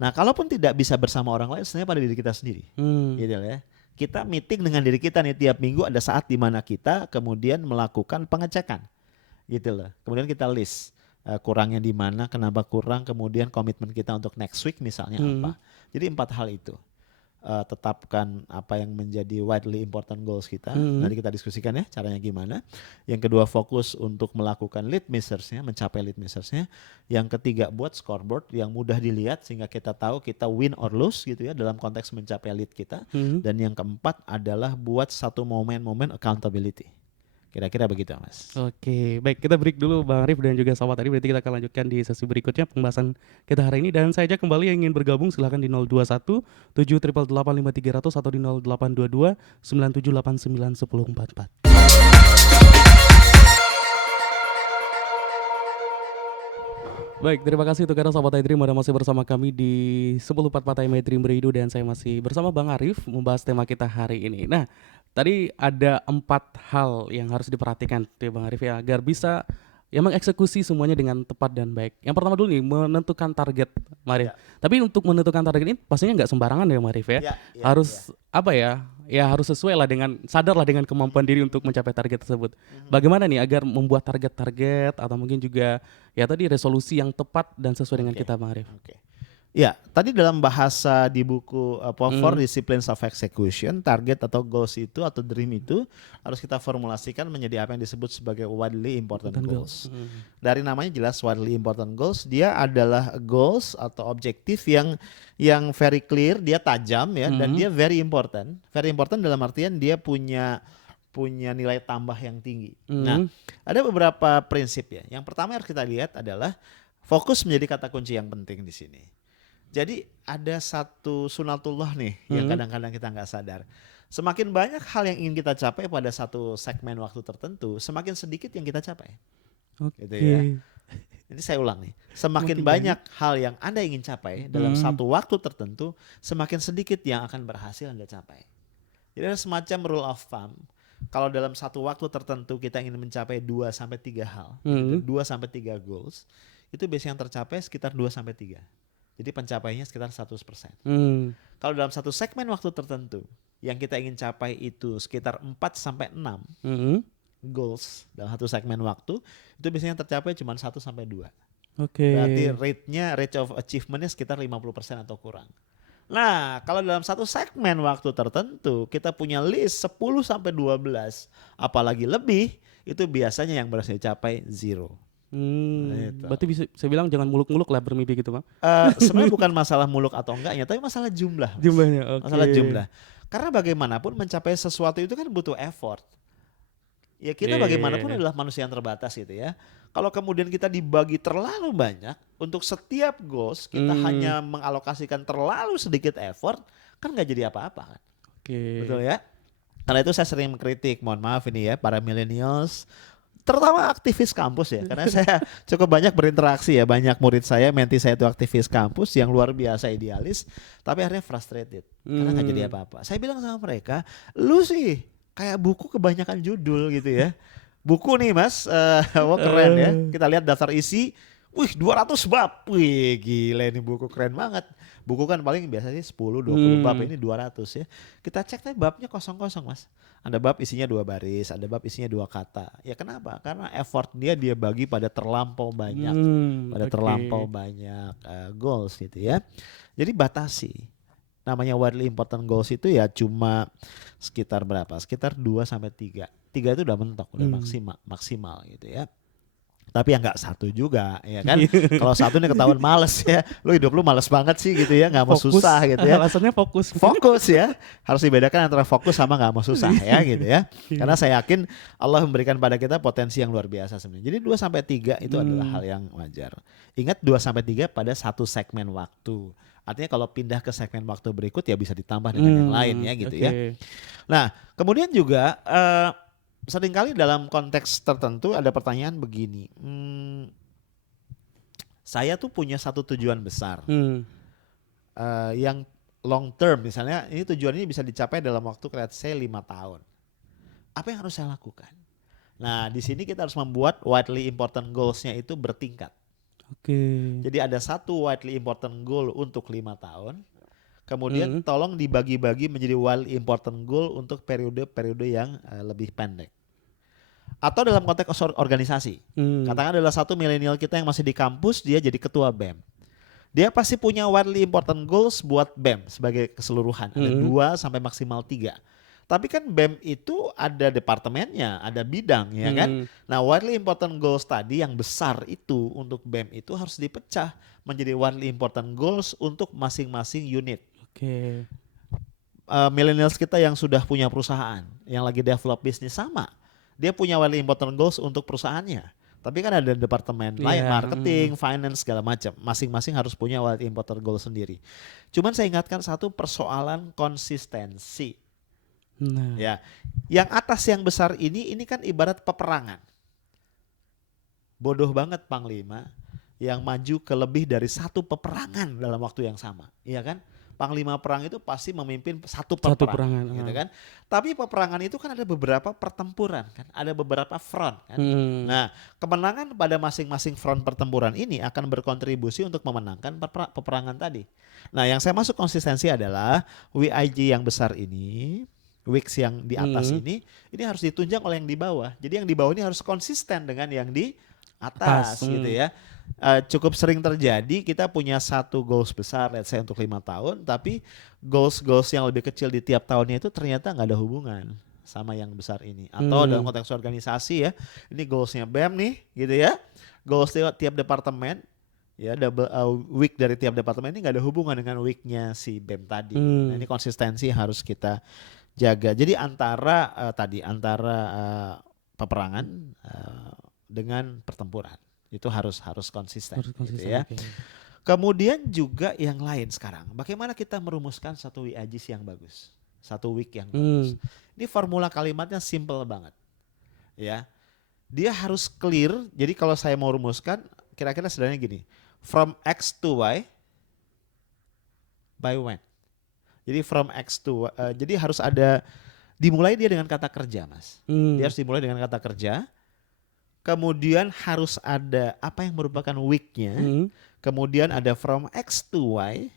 Nah, kalaupun tidak bisa bersama orang lain, sebenarnya pada diri kita sendiri. Gitu ya. Kita meeting dengan diri kita nih tiap minggu, ada saat di mana kita kemudian melakukan pengecekan. Gitu loh. Kemudian kita list kurangnya di mana, kenapa kurang, kemudian komitmen kita untuk next week misalnya apa. Jadi 4 hal itu. tetapkan apa yang menjadi widely important goals kita. Nanti kita diskusikan ya caranya gimana. Yang kedua fokus untuk melakukan litmusersnya, mencapai litmusersnya. Yang ketiga buat scoreboard yang mudah dilihat sehingga kita tahu kita win or lose gitu ya dalam konteks mencapai lead kita. Dan yang keempat adalah buat satu momen-momen accountability. Kira-kira begitu Mas. Oke, baik, kita break dulu Bang Arif dan juga Salwa tadi. Berarti kita akan lanjutkan di sesi berikutnya pembahasan kita hari ini. Dan saya ajak kembali yang ingin bergabung silahkan di 021 78885 300 atau di 0822 9789 1044. Baik, terima kasih untuk karena sahabat iDream Anda masih bersama kami di 1044 time iDream Radio dan saya masih bersama Bang Arif membahas tema kita hari ini. Nah, tadi ada 4 hal yang harus diperhatikan tuh Bang Arif ya agar bisa ya mengeksekusi semuanya dengan tepat dan baik. Yang pertama dulu nih menentukan target, Marif. Ya. Tapi untuk menentukan target ini pastinya nggak sembarangan ya, Marif ya. Harus apa ya? Ya harus sesuai lah dengan sadarlah dengan kemampuan diri untuk mencapai target tersebut. Bagaimana nih agar membuat target-target atau mungkin juga ya tadi resolusi yang tepat dan sesuai dengan kita, Bang Arif. Ya, tadi dalam bahasa di buku Four Disciplines of Execution, target atau goals itu atau dream itu harus kita formulasikan menjadi apa yang disebut sebagai widely important goals. Dari namanya jelas widely important goals, dia adalah goals atau objektif yang very clear, dia tajam ya dan dia very important. Very important dalam artian dia punya nilai tambah yang tinggi. Nah, ada beberapa prinsip ya. Yang pertama yang harus kita lihat adalah fokus menjadi kata kunci yang penting di sini. Jadi ada satu sunatullah nih yang kadang-kadang kita nggak sadar. Semakin banyak hal yang ingin kita capai pada satu segmen waktu tertentu, semakin sedikit yang kita capai. Gitu ya. Ini saya ulang nih. Semakin banyak hal yang Anda ingin capai dalam satu waktu tertentu, semakin sedikit yang akan berhasil Anda capai. Jadi ada semacam rule of thumb. Kalau dalam satu waktu tertentu kita ingin mencapai 2 sampai 3 hal, 2 sampai 3 goals, itu biasanya yang tercapai sekitar 2 sampai 3. Jadi pencapaiannya sekitar 100%. Kalau dalam satu segmen waktu tertentu yang kita ingin capai itu sekitar 4 sampai 6 goals dalam satu segmen waktu, itu biasanya tercapai cuma 1 sampai 2. Berarti rate of achievement-nya sekitar 50% atau kurang. Nah, kalau dalam satu segmen waktu tertentu kita punya list 10 sampai 12 apalagi lebih, itu biasanya yang berhasil dicapai 0. Berarti bisa saya bilang jangan muluk-muluk lah bermimpi gitu, Bang. Sebenarnya bukan masalah muluk atau enggaknya, tapi masalah jumlah. Jumlahnya, Masalah jumlah. Karena bagaimanapun mencapai sesuatu itu kan butuh effort. Ya kita bagaimanapun adalah manusia yang terbatas gitu ya. Kalau kemudian kita dibagi terlalu banyak untuk setiap goals kita hanya mengalokasikan terlalu sedikit effort, kan nggak jadi apa-apa kan. Betul ya? Karena itu saya sering mengkritik, mohon maaf ini ya para millennials, terutama aktivis kampus ya, karena saya cukup banyak berinteraksi ya, banyak murid saya, menti saya itu aktivis kampus yang luar biasa idealis, tapi akhirnya frustrated karena nggak jadi apa-apa. Saya bilang sama mereka, lu sih kayak buku kebanyakan judul gitu ya. Buku nih Mas, wah keren ya. Kita lihat daftar isi, wih 200 bab, wih gila ini buku keren banget. Buku kan paling biasanya 10-20 bab, ini 200 ya. Kita cek tapi babnya kosong-kosong Mas. Ada bab isinya 2 baris, ada bab isinya 2 kata. Ya kenapa? Karena effort dia bagi pada terlampau banyak, terlampau banyak goals gitu ya. Jadi batasi. Namanya widely important goals itu ya cuma sekitar berapa? Sekitar 2 sampai 3. 3 itu udah mentok, udah maksimal gitu ya. Tapi ya nggak 1 juga ya kan. Kalau 1 nih ketahuan males ya. Lu hidup lu males banget sih gitu ya, nggak mau susah gitu ya. Alasannya fokus. Fokus ya. Harus dibedakan antara fokus sama nggak mau susah ya gitu ya. Karena saya yakin Allah memberikan pada kita potensi yang luar biasa sebenarnya. Jadi 2 sampai 3 itu adalah hal yang wajar. Ingat 2 sampai 3 pada satu segmen waktu. Artinya kalau pindah ke segmen waktu berikut ya bisa ditambah dengan yang lain ya gitu ya. Nah, kemudian juga seringkali dalam konteks tertentu ada pertanyaan begini, saya tuh punya satu tujuan besar yang long term, misalnya ini tujuan ini bisa dicapai dalam waktu let's say 5 tahun. Apa yang harus saya lakukan? Nah di sini kita harus membuat widely important goals-nya itu bertingkat. Jadi ada satu widely important goal untuk 5 tahun. Kemudian tolong dibagi-bagi menjadi widely important goal untuk periode-periode yang lebih pendek. Atau dalam konteks organisasi. Katakan adalah satu milenial kita yang masih di kampus, dia jadi ketua BEM. Dia pasti punya widely important goals buat BEM sebagai keseluruhan. Ada 2 sampai maksimal 3. Tapi kan BEM itu ada departemennya, ada bidang ya kan. Nah widely important goals tadi yang besar itu untuk BEM itu harus dipecah menjadi widely important goals untuk masing-masing unit. Oke. Millennials kita yang sudah punya perusahaan, yang lagi develop bisnis sama. Dia punya widely important goals untuk perusahaannya. Tapi kan ada departemen lain, marketing, finance, segala macam. Masing-masing harus punya widely important goal sendiri. Cuman saya ingatkan satu persoalan konsistensi. Nah. Ya, yang atas yang besar ini kan ibarat peperangan. Bodoh banget Panglima yang maju ke lebih dari satu peperangan dalam waktu yang sama, iya kan? Panglima perang itu pasti memimpin satu peperangan, gitu kan? Tapi peperangan itu kan ada beberapa pertempuran, kan? Ada beberapa front, kan? Nah, kemenangan pada masing-masing front pertempuran ini akan berkontribusi untuk memenangkan peperangan tadi. Nah, yang saya masuk konsistensi adalah WIG yang besar ini, WIX yang di atas ini harus ditunjang oleh yang di bawah. Jadi yang di bawah ini harus konsisten dengan yang di atas, gitu ya. Cukup sering terjadi kita punya satu goals besar, let's say untuk 5 tahun, tapi goals yang lebih kecil di tiap tahunnya itu ternyata nggak ada hubungan sama yang besar ini. Atau dalam konteks organisasi ya, ini goalsnya BEM nih, gitu ya. Goals tiap departemen, ya week dari tiap departemen ini nggak ada hubungan dengan weeknya si BEM tadi. Nah ini konsistensi harus kita jaga. Jadi antara peperangan dengan pertempuran. Itu harus konsisten, gitu ya. Okay. Kemudian juga yang lain sekarang, bagaimana kita merumuskan satu WIGs yang bagus, satu week yang bagus. Ini formula kalimatnya simple banget, ya. Dia harus clear. Jadi kalau saya mau rumuskan, kira-kira sederhananya gini: from X to Y by when. Jadi from X to jadi harus ada, dimulai dia dengan kata kerja, Mas. Dia harus dimulai dengan kata kerja. Kemudian harus ada apa yang merupakan week-nya. Kemudian ada from X to Y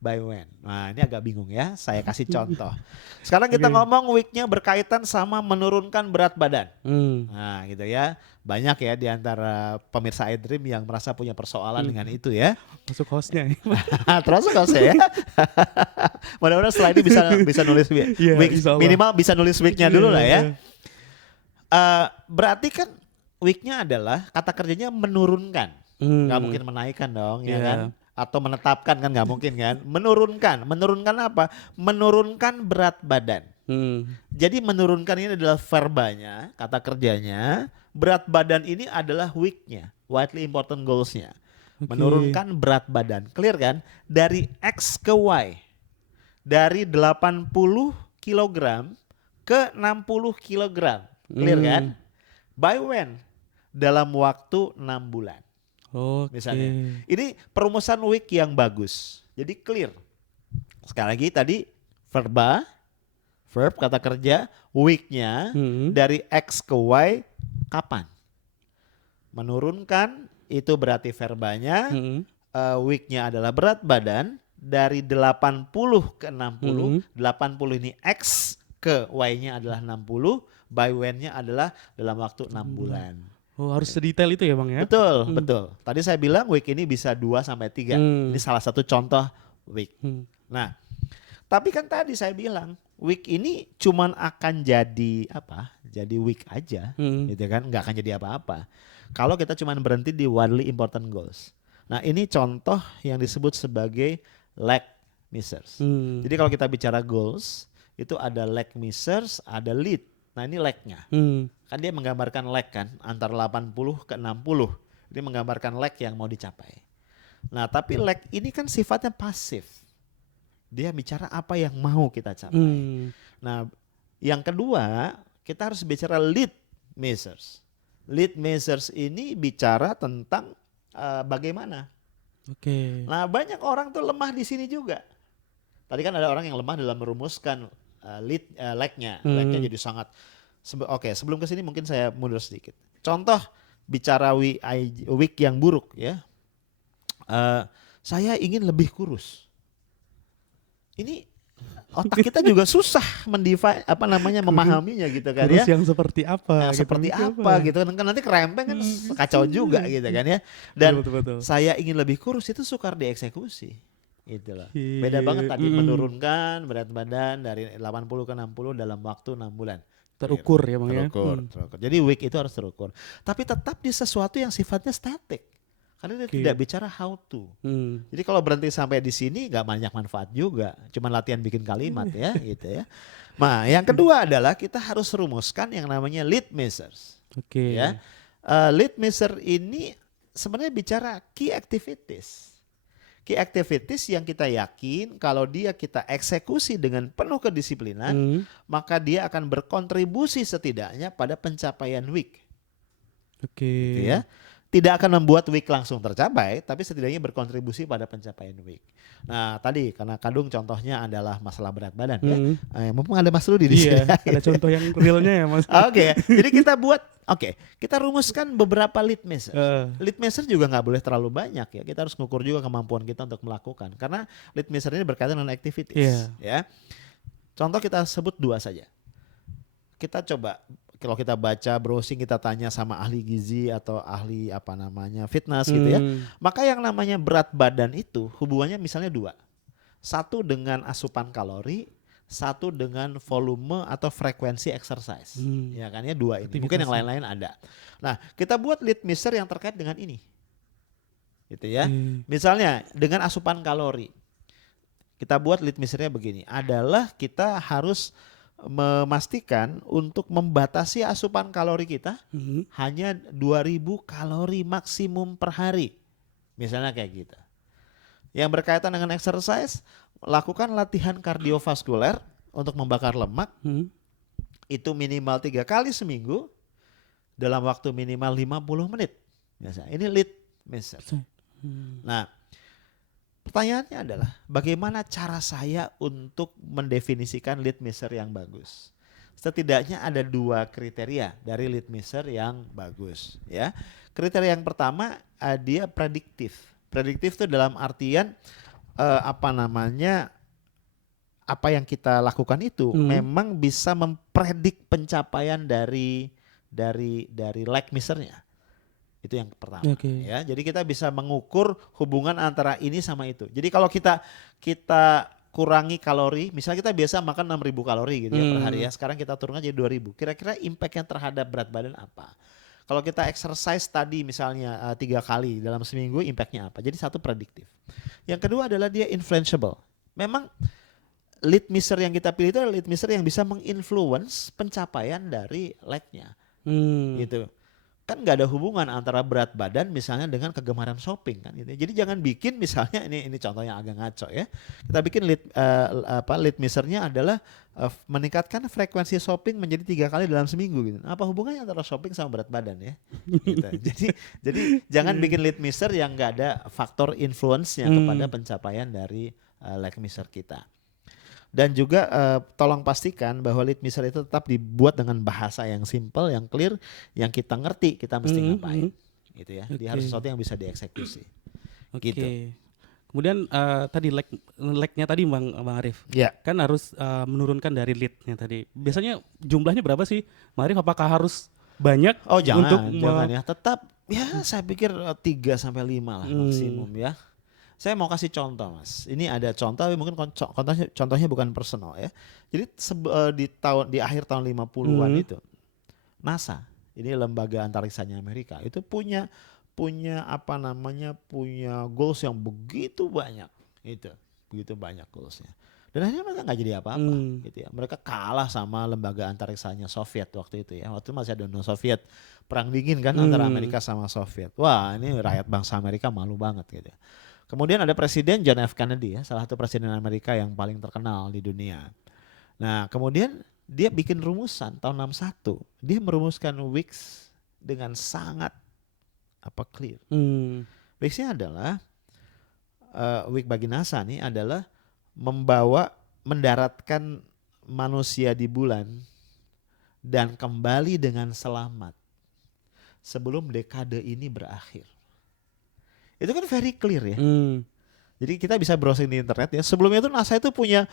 by when. Nah ini agak bingung ya, saya kasih contoh. Sekarang kita ngomong week-nya berkaitan sama menurunkan berat badan. Nah gitu ya, banyak ya di antara pemirsa iDream yang merasa punya persoalan dengan itu ya. Masuk hostnya. Termasuk hostnya ya. Mudah-mudahan setelah ini bisa nulis week, minimal bisa nulis week-nya dulu lah ya. Berarti kan week-nya adalah kata kerjanya menurunkan, nggak mungkin menaikkan dong, ya kan? Atau menetapkan kan nggak mungkin kan? Menurunkan apa? Menurunkan berat badan. Jadi menurunkan ini adalah verbanya, kata kerjanya. Berat badan ini adalah week-nya, widely important goals-nya. Menurunkan berat badan, clear kan? Dari X ke Y, dari 80 kg ke 60 kg, clear kan? By when? Dalam waktu 6 bulan. Misalnya. Ini perumusan week yang bagus. Jadi clear. Sekali lagi tadi verb kata kerja, week-nya dari X ke Y kapan? Menurunkan itu berarti verbanya, week-nya adalah berat badan dari 80 ke 60. 80 ini X ke Y-nya adalah 60, by when-nya adalah dalam waktu 6 bulan. Oh, harus sedetail itu ya Bang ya? Betul. Tadi saya bilang week ini bisa 2 sampai 3. Ini salah satu contoh week. Nah, tapi kan tadi saya bilang week ini cuman akan jadi apa? Jadi week aja, gitu kan? Nggak akan jadi apa-apa. Kalau kita cuman berhenti di widely important goals. Nah, ini contoh yang disebut sebagai lag misers. Jadi kalau kita bicara goals, itu ada lag misers, ada lead. Nah ini lag-nya. Kan dia menggambarkan lag kan, antara 80 ke 60. Dia menggambarkan lag yang mau dicapai. Nah tapi lag ini kan sifatnya pasif. Dia bicara apa yang mau kita capai. Nah yang kedua, kita harus bicara lead measures. Lead measures ini bicara tentang bagaimana. Nah banyak orang tuh lemah di sini juga. Tadi kan ada orang yang lemah dalam merumuskan lag-nya. Lag-nya jadi sangat. Sebelum ke sini mungkin saya mundur sedikit. Contoh bicara week yang buruk ya. Saya ingin lebih kurus. Ini otak kita juga susah memahaminya gitu kan Terus ya. yang seperti apa? Nah, gitu, seperti mungkin apa gitu kan nanti kerempeng kan kacau juga gitu kan ya. Dan Betul, betul. saya ingin lebih kurus itu sukar dieksekusi. Gitu loh. Beda banget Iya, tadi menurunkan berat badan dari 80 ke 60 dalam waktu 6 bulan. Clear. terukur ya Bang ya. Terukur. Jadi week itu harus terukur. Tapi tetap di sesuatu yang sifatnya statik. Karena dia Oke. tidak bicara how to. Jadi kalau berhenti sampai di sini nggak banyak manfaat juga. Cuma latihan bikin kalimat ya gitu ya. Nah yang kedua adalah kita harus rumuskan yang namanya lead measures. Oke. Ya, lead measure ini sebenarnya bicara key activities. Key activities yang kita yakin kalau kita eksekusi dengan penuh kedisiplinan, maka dia akan berkontribusi setidaknya pada pencapaian week. Oke. Gitu ya. Tidak akan membuat week langsung tercapai, tapi setidaknya berkontribusi pada pencapaian week. Nah tadi karena Kadung contohnya adalah masalah berat badan ya. Mumpung ada Mas Rudi di sini. Iya, ada contoh yang realnya ya Mas. Oke, jadi kita rumuskan beberapa lead measure. Lead measure juga nggak boleh terlalu banyak ya. Kita harus mengukur juga kemampuan kita untuk melakukan. Karena lead measure ini berkaitan dengan activities. Ya. Contoh kita sebut 2 saja. Kita coba kalau kita baca browsing kita tanya sama ahli gizi atau ahli fitness gitu ya. Maka yang namanya berat badan itu hubungannya misalnya 2. Satu dengan asupan kalori, satu dengan volume atau frekuensi exercise. Ya kan ya 2 ini. Mungkin yang lain-lain ada. Nah, kita buat lead measure yang terkait dengan ini. Gitu ya. Misalnya dengan asupan kalori. Kita buat lead measure-nya begini, adalah kita harus memastikan untuk membatasi asupan kalori kita hanya 2000 kalori maksimum per hari. Misalnya kayak gitu. Yang berkaitan dengan exercise, lakukan latihan kardiovaskuler untuk membakar lemak. Itu minimal 3 kali seminggu dalam waktu minimal 50 menit. Biasa. Ini lead measure. Nah, pertanyaannya adalah bagaimana cara saya untuk mendefinisikan lead measure yang bagus? Setidaknya ada 2 kriteria dari lead measure yang bagus. Ya, kriteria yang pertama dia prediktif. Prediktif itu dalam artian apa yang kita lakukan itu memang bisa mempredik pencapaian dari lag measure-nya. Itu yang pertama ya. Jadi kita bisa mengukur hubungan antara ini sama itu. Jadi kalau kita kurangi kalori, misalnya kita biasa makan 6.000 kalori gitu ya per hari ya. Sekarang kita turun aja 2.000. Kira-kira impact-nya terhadap berat badan apa? Kalau kita exercise tadi misalnya 3 kali dalam seminggu, impact-nya apa? Jadi satu prediktif. Yang kedua adalah dia influenceable. Memang lead measure yang kita pilih itu adalah lead measure yang bisa menginfluence pencapaian dari lag-nya. Gitu. Kan nggak ada hubungan antara berat badan misalnya dengan kegemaran shopping kan gitu. Jadi jangan bikin misalnya ini contoh yang agak ngaco ya. Kita bikin lead measure-nya adalah meningkatkan frekuensi shopping menjadi 3 kali dalam seminggu gitu. Apa hubungannya antara shopping sama berat badan ya? Gitu. Jadi jangan bikin lead measure yang nggak ada faktor influence-nya kepada pencapaian dari lag measure kita. Dan juga tolong pastikan bahwa lead measure itu tetap dibuat dengan bahasa yang simple, yang clear, yang kita ngerti kita mesti ngapain. Gitu ya. Dia harus sesuatu yang bisa dieksekusi. Gitu. Kemudian tadi lag-nya tadi Bang Arif. Kan harus menurunkan dari lead-nya tadi. Biasanya jumlahnya berapa sih Bang Arif? Apakah harus banyak jangan ya. Tetap ya saya pikir 3 sampai 5 lah maksimum ya. Saya mau kasih contoh Mas. Ini ada contoh tapi mungkin contohnya bukan personal ya. Jadi di akhir tahun 50-an itu NASA, ini lembaga antariksanya Amerika, itu punya goals yang begitu banyak. Begitu banyak goalsnya. Dan akhirnya mereka nggak jadi apa-apa gitu ya. Mereka kalah sama lembaga antariksanya Soviet waktu itu ya. Waktu itu masih ada Uni Soviet, perang dingin kan antara Amerika sama Soviet. Wah, ini rakyat bangsa Amerika malu banget gitu ya. Kemudian ada Presiden John F. Kennedy ya, salah satu presiden Amerika yang paling terkenal di dunia. Nah, kemudian dia bikin rumusan tahun 61. Dia merumuskan weeks dengan sangat clear. Weeks-nya adalah week bagi NASA nih adalah mendaratkan manusia di bulan dan kembali dengan selamat sebelum dekade ini berakhir. Itu kan very clear ya. Jadi kita bisa browsing di internet ya. Sebelumnya tuh NASA itu punya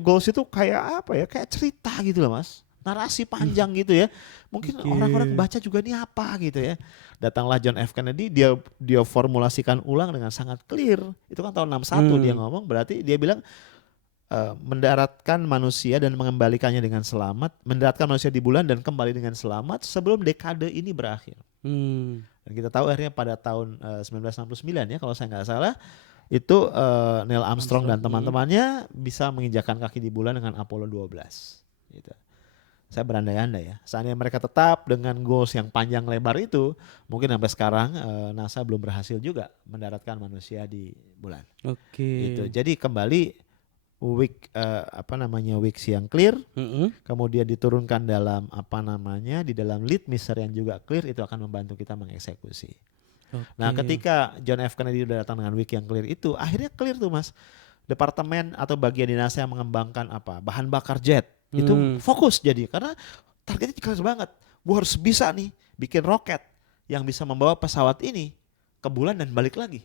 goals itu kayak apa ya? Kayak cerita gitu loh Mas. Narasi panjang gitu ya. Mungkin Oke. orang-orang baca juga ini apa gitu ya. Datanglah John F Kennedy, dia formulasikan ulang dengan sangat clear. Itu kan tahun 61 dia ngomong, berarti dia bilang mendaratkan manusia dan mengembalikannya dengan selamat, mendaratkan manusia di bulan dan kembali dengan selamat sebelum dekade ini berakhir. Dan kita tahu akhirnya pada tahun 1969 ya kalau saya nggak salah, itu Neil Armstrong dan teman-temannya bisa menginjakan kaki di bulan dengan Apollo 12 gitu. Saya berandai-andai ya, seandainya mereka tetap dengan goals yang panjang lebar itu, mungkin sampai sekarang NASA belum berhasil juga mendaratkan manusia di bulan. Gitu. Jadi kembali wicks yang clear, kemudian diturunkan dalam di dalam lead miser yang juga clear, itu akan membantu kita mengeksekusi. Nah, ketika John F Kennedy udah datang dengan wick yang clear itu, akhirnya clear tuh Mas. Departemen atau bagian di NASA yang mengembangkan bahan bakar jet itu fokus jadi karena targetnya keras banget. Gue harus bisa nih bikin roket yang bisa membawa pesawat ini ke bulan dan balik lagi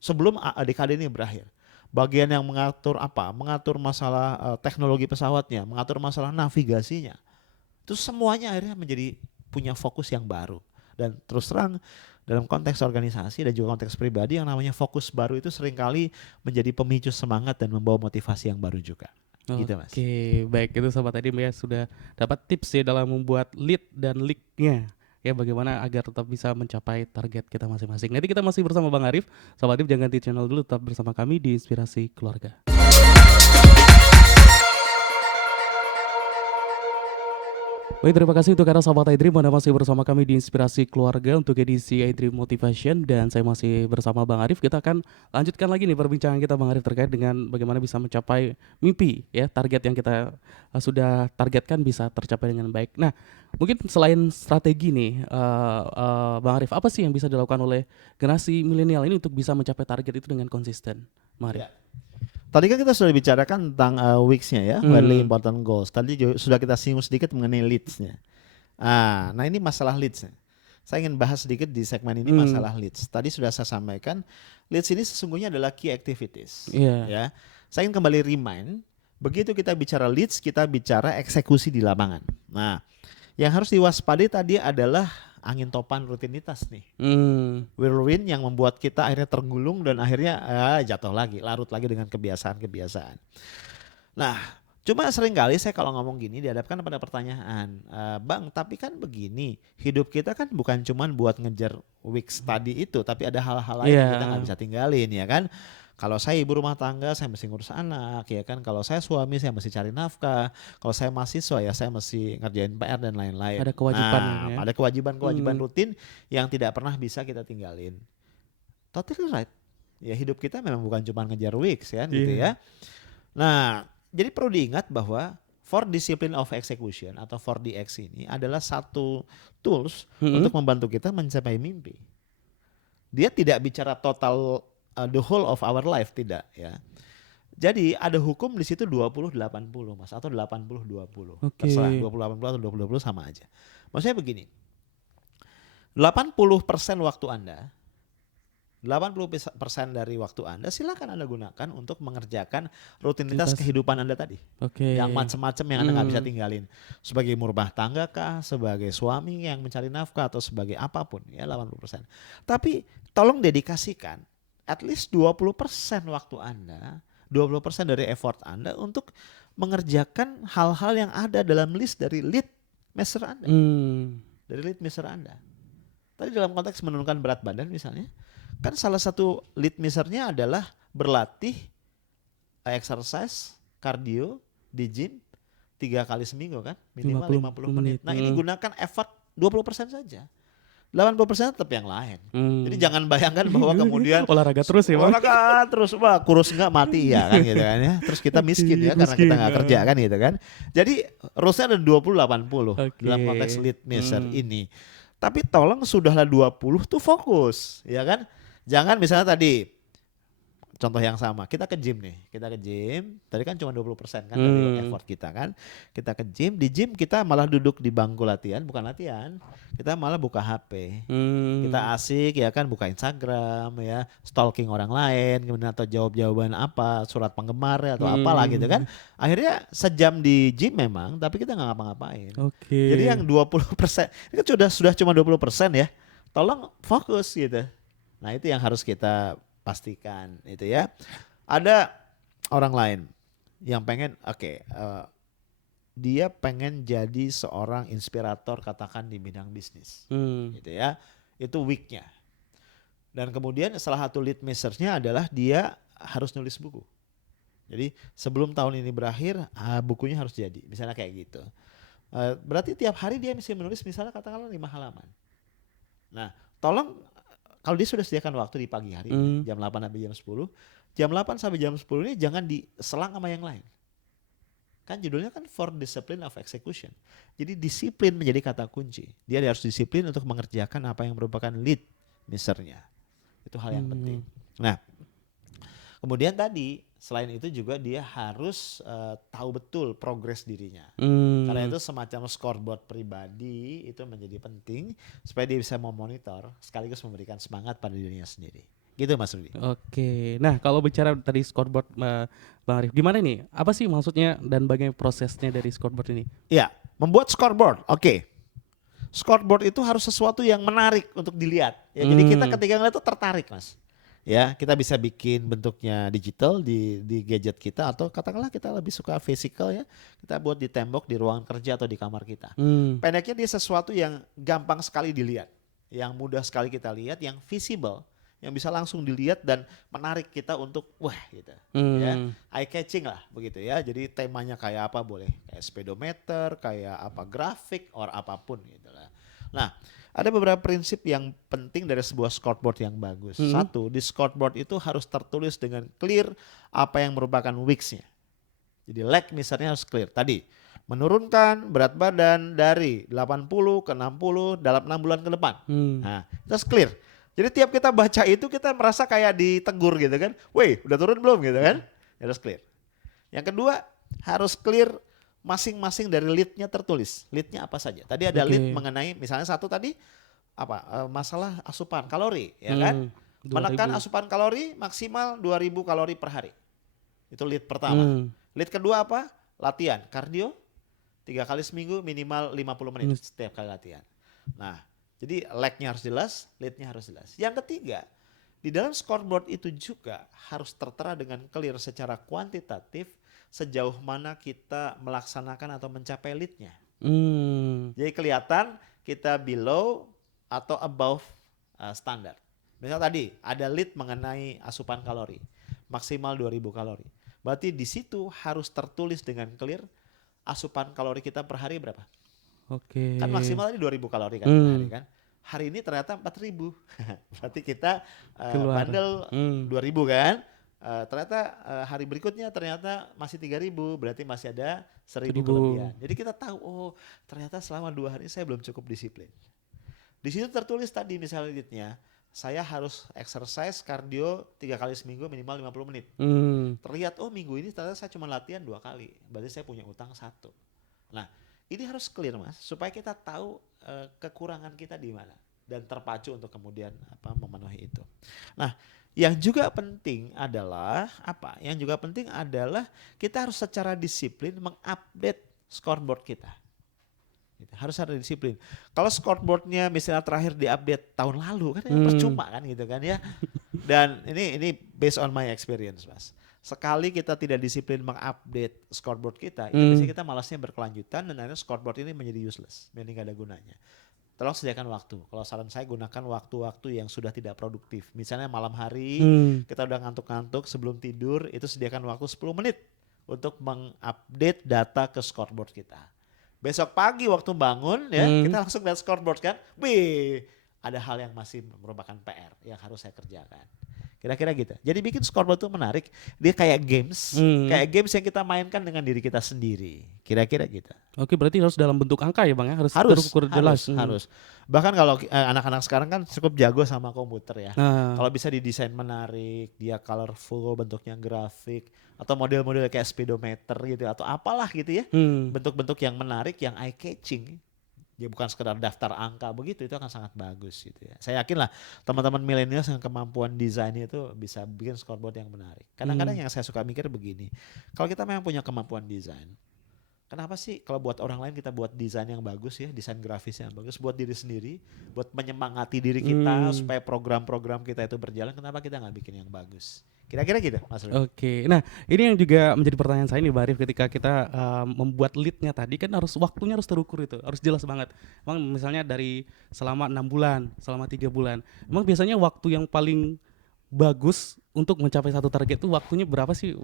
sebelum dekade ini berakhir. Bagian yang mengatur masalah teknologi pesawatnya, mengatur masalah navigasinya, itu semuanya akhirnya menjadi punya fokus yang baru. Dan terus terang dalam konteks organisasi dan juga konteks pribadi, yang namanya fokus baru itu seringkali menjadi pemicu semangat dan membawa motivasi yang baru juga. Gitu Mas. Oke, baik, itu Sobat Adrim ya sudah dapat tips ya dalam membuat lead dan leak-nya. Ya bagaimana agar tetap bisa mencapai target kita masing-masing. Nanti kita masih bersama Bang Arif. Sobat Adrim jangan ganti channel dulu, tetap bersama kami di Inspirasi Keluarga. Baik, terima kasih untuk karena sahabat iDream, Anda masih bersama kami di Inspirasi Keluarga untuk edisi iDream Motivation, dan saya masih bersama Bang Arif. Kita akan lanjutkan lagi nih perbincangan kita Bang Arif terkait dengan bagaimana bisa mencapai mimpi ya, target yang kita sudah targetkan bisa tercapai dengan baik. Nah, mungkin selain strategi nih Bang Arif, apa sih yang bisa dilakukan oleh generasi milenial ini untuk bisa mencapai target itu dengan konsisten, Bang Arif? Ya. Tadi kan kita sudah bicarakan tentang weeks-nya ya, widely important goals. Tadi juga sudah kita singgung sedikit mengenai leads-nya. Nah ini masalah leads-nya. Saya ingin bahas sedikit di segmen ini masalah leads. Tadi sudah saya sampaikan, leads ini sesungguhnya adalah key activities. Ya. Saya ingin kembali remind, begitu kita bicara leads, kita bicara eksekusi di lapangan. Nah, yang harus diwaspadai tadi adalah angin topan rutinitas nih. Whirlwind yang membuat kita akhirnya tergulung dan akhirnya jatuh lagi, larut lagi dengan kebiasaan-kebiasaan. Nah, cuma seringkali saya kalau ngomong gini dihadapkan pada pertanyaan, Bang, tapi kan begini, hidup kita kan bukan cuma buat ngejar weeks tadi itu, tapi ada hal-hal lain yang kita nggak bisa tinggalin ya kan. Kalau saya ibu rumah tangga, saya mesti ngurus anak, ya kan. Kalau saya suami, saya mesti cari nafkah. Kalau saya mahasiswa, ya saya mesti ngerjain PR dan lain-lain. Ada kewajiban ya. Ada kewajiban rutin yang tidak pernah bisa kita tinggalin. Totally right. Ya hidup kita memang bukan cuma ngejar weeks kan, gitu ya. Nah, jadi perlu diingat bahwa 4 Discipline of Execution atau 4DX ini adalah satu tools untuk membantu kita mencapai mimpi. Dia tidak bicara total the whole of our life, tidak ya. Jadi ada hukum di situ 20-80 Mas, atau 80-20. Terserah 20-80 atau 20-20 sama aja. Maksudnya begini, 80% waktu Anda, 80% dari waktu Anda silakan Anda gunakan untuk mengerjakan rutinitas kehidupan Anda tadi. Yang macam-macam yang Anda nggak bisa tinggalin. Sebagai ibu rumah tangga kah, sebagai suami yang mencari nafkah, atau sebagai apapun ya 80%. Tapi tolong dedikasikan at least 20% waktu Anda, 20% dari effort Anda untuk mengerjakan hal-hal yang ada dalam list dari lead measure Anda. Dari lead measure Anda. Tadi dalam konteks menurunkan berat badan misalnya, kan salah satu lead measure-nya adalah berlatih exercise, cardio di gym 3 kali seminggu kan, minimal 50 menit. Nah ini gunakan effort 20% saja. 80% tetap yang lain. Jadi jangan bayangkan bahwa kemudian olahraga terus ya Bang. Olahraga terus, wah kurus enggak mati ya kan gitu kan ya. Terus kita miskin ya karena kita enggak kerja kan gitu kan. Jadi rulesnya ada 20-80 dalam konteks lead measure ini. Tapi tolong sudahlah 20 tuh fokus ya kan. Jangan misalnya tadi contoh yang sama, kita ke gym nih, tadi kan cuma 20% kan dari effort kita kan. Kita ke gym, di gym kita malah duduk di bangku latihan, bukan latihan. Kita malah buka HP. Kita asik ya kan, buka Instagram ya, stalking orang lain, kemudian atau jawab-jawaban apa, surat penggemar ya, atau apalah gitu kan. Akhirnya sejam di gym memang, tapi kita nggak ngapa-ngapain. Oke. Jadi yang 20%, ini kan sudah cuma 20% ya. Tolong fokus gitu. Nah, itu yang harus kita pastikan itu ya. Ada orang lain yang pengen dia pengen jadi seorang inspirator katakan di bidang bisnis gitu ya. Itu weaknya. Dan kemudian salah satu lead message-nya adalah dia harus nulis buku. Jadi sebelum tahun ini berakhir bukunya harus jadi. Misalnya kayak gitu. Berarti tiap hari dia mesti menulis misalnya katakanlah 5 halaman. Nah, tolong kalau dia sudah sediakan waktu di pagi hari jam 8 sampai jam 10, jam 8 sampai jam 10 ini jangan diselang sama yang lain. Kan judulnya kan For Discipline of Execution. Jadi disiplin menjadi kata kunci. Dia harus disiplin untuk mengerjakan apa yang merupakan lead misernya. Itu hal yang penting. Nah, kemudian tadi selain itu juga dia harus tahu betul progres dirinya. Karena itu semacam scoreboard pribadi itu menjadi penting supaya dia bisa memonitor sekaligus memberikan semangat pada dirinya sendiri. Gitu Mas Rudi. Oke. Nah, kalau bicara tadi scoreboard Bang Arif, gimana nih? Apa sih maksudnya dan bagaimana prosesnya dari scoreboard ini? Ya, membuat scoreboard. Oke. Scoreboard itu harus sesuatu yang menarik untuk dilihat. Ya, jadi kita ketika ngeliat itu tertarik, Mas. Ya, kita bisa bikin bentuknya digital di gadget kita atau katakanlah kita lebih suka physical ya. Kita buat di tembok di ruangan kerja atau di kamar kita. Pendeknya dia sesuatu yang gampang sekali dilihat, yang mudah sekali kita lihat, yang visible, yang bisa langsung dilihat dan menarik kita untuk wah gitu. Ya, eye catching lah begitu ya. Jadi temanya kayak apa boleh, kayak speedometer, kayak apa grafik or apapun gitu lah. Nah, ada beberapa prinsip yang penting dari sebuah scoreboard yang bagus. Satu, di scoreboard itu harus tertulis dengan clear apa yang merupakan weeks-nya. Jadi leg misalnya harus clear. Tadi, menurunkan berat badan dari 80 ke 60 dalam 6 bulan ke depan. Nah, itu harus clear. Jadi tiap kita baca itu kita merasa kayak ditegur gitu kan. Weh, udah turun belum gitu kan? Harus clear. Yang kedua, harus clear masing-masing dari lead-nya tertulis. Lead-nya apa saja. Tadi ada lead mengenai misalnya satu tadi masalah asupan kalori ya kan. Menekan asupan kalori maksimal 2000 kalori per hari. Itu lead pertama. Lead kedua apa? Latihan kardio 3 kali seminggu minimal 50 menit setiap kali latihan. Nah, jadi leg-nya harus jelas, lead-nya harus jelas. Yang ketiga, di dalam scoreboard itu juga harus tertera dengan clear secara kuantitatif sejauh mana kita melaksanakan atau mencapai lead-nya. Jadi kelihatan kita below atau above standar. Misal tadi ada lead mengenai asupan kalori, maksimal 2000 kalori. Berarti di situ harus tertulis dengan clear asupan kalori kita per hari berapa. Oke. Kan maksimal tadi 2000 kalori kan per hari kan. Hari ini ternyata 4000. Berarti kita bandel 2000 kan. Ternyata hari berikutnya ternyata masih 3000, berarti masih ada 1000 kelebihan. Jadi kita tahu oh ternyata selama 2 hari saya belum cukup disiplin. Di situ tertulis tadi misalnya leadnya, saya harus exercise kardio 3 kali seminggu minimal 50 menit. Terlihat oh minggu ini ternyata saya cuma latihan 2 kali, berarti saya punya utang 1. Nah ini harus clear Mas, supaya kita tahu kekurangan kita di mana dan terpacu untuk kemudian memenuhi itu. Nah, yang juga penting adalah Yang juga penting adalah kita harus secara disiplin mengupdate scoreboard kita. Harus ada disiplin. Kalau scoreboardnya misalnya terakhir diupdate tahun lalu kan percuma kan gitu kan ya. Dan ini based on my experience Mas. Sekali kita tidak disiplin mengupdate scoreboard kita, itu biasanya kita malasnya berkelanjutan dan akhirnya scoreboard ini menjadi useless, menjadi gak ada gunanya. Tolong sediakan waktu. Kalau saran saya gunakan waktu-waktu yang sudah tidak produktif. Misalnya malam hari kita udah ngantuk-ngantuk sebelum tidur, itu sediakan waktu 10 menit untuk mengupdate data ke scoreboard kita. Besok pagi waktu bangun ya kita langsung lihat scoreboard kan, wih ada hal yang masih merupakan PR yang harus saya kerjakan. Kira-kira gitu. Jadi bikin scoreboard itu menarik. Dia kayak games, kayak games yang kita mainkan dengan diri kita sendiri. Kira-kira gitu. Oke, berarti harus dalam bentuk angka ya Bang ya, harus Harus, terukur jelas. harus. Bahkan kalau anak-anak sekarang kan cukup jago sama komputer ya. Nah, Kalau bisa didesain menarik, dia colorful, bentuknya grafik, atau model-model kayak speedometer gitu, atau apalah gitu ya. Bentuk-bentuk yang menarik, yang eye catching. Dia bukan sekedar daftar angka begitu, itu akan sangat bagus gitu ya. Saya yakin lah teman-teman milenial yang kemampuan desainnya itu bisa bikin scoreboard yang menarik. Kadang-kadang yang saya suka mikir begini, kalau kita memang punya kemampuan desain, kenapa sih kalau buat orang lain kita buat desain yang bagus ya, desain grafis yang bagus, buat diri sendiri, buat menyemangati diri kita supaya program-program kita itu berjalan, kenapa kita nggak bikin yang bagus? Kira-kira gitu Mas Rudi. Oke, nah ini yang juga menjadi pertanyaan saya nih Mbak Arif, ketika kita membuat leadnya tadi kan waktunya harus terukur, itu harus jelas banget. Emang misalnya dari selama 6 bulan, selama 3 bulan, emang biasanya waktu yang paling bagus untuk mencapai satu target itu waktunya berapa sih?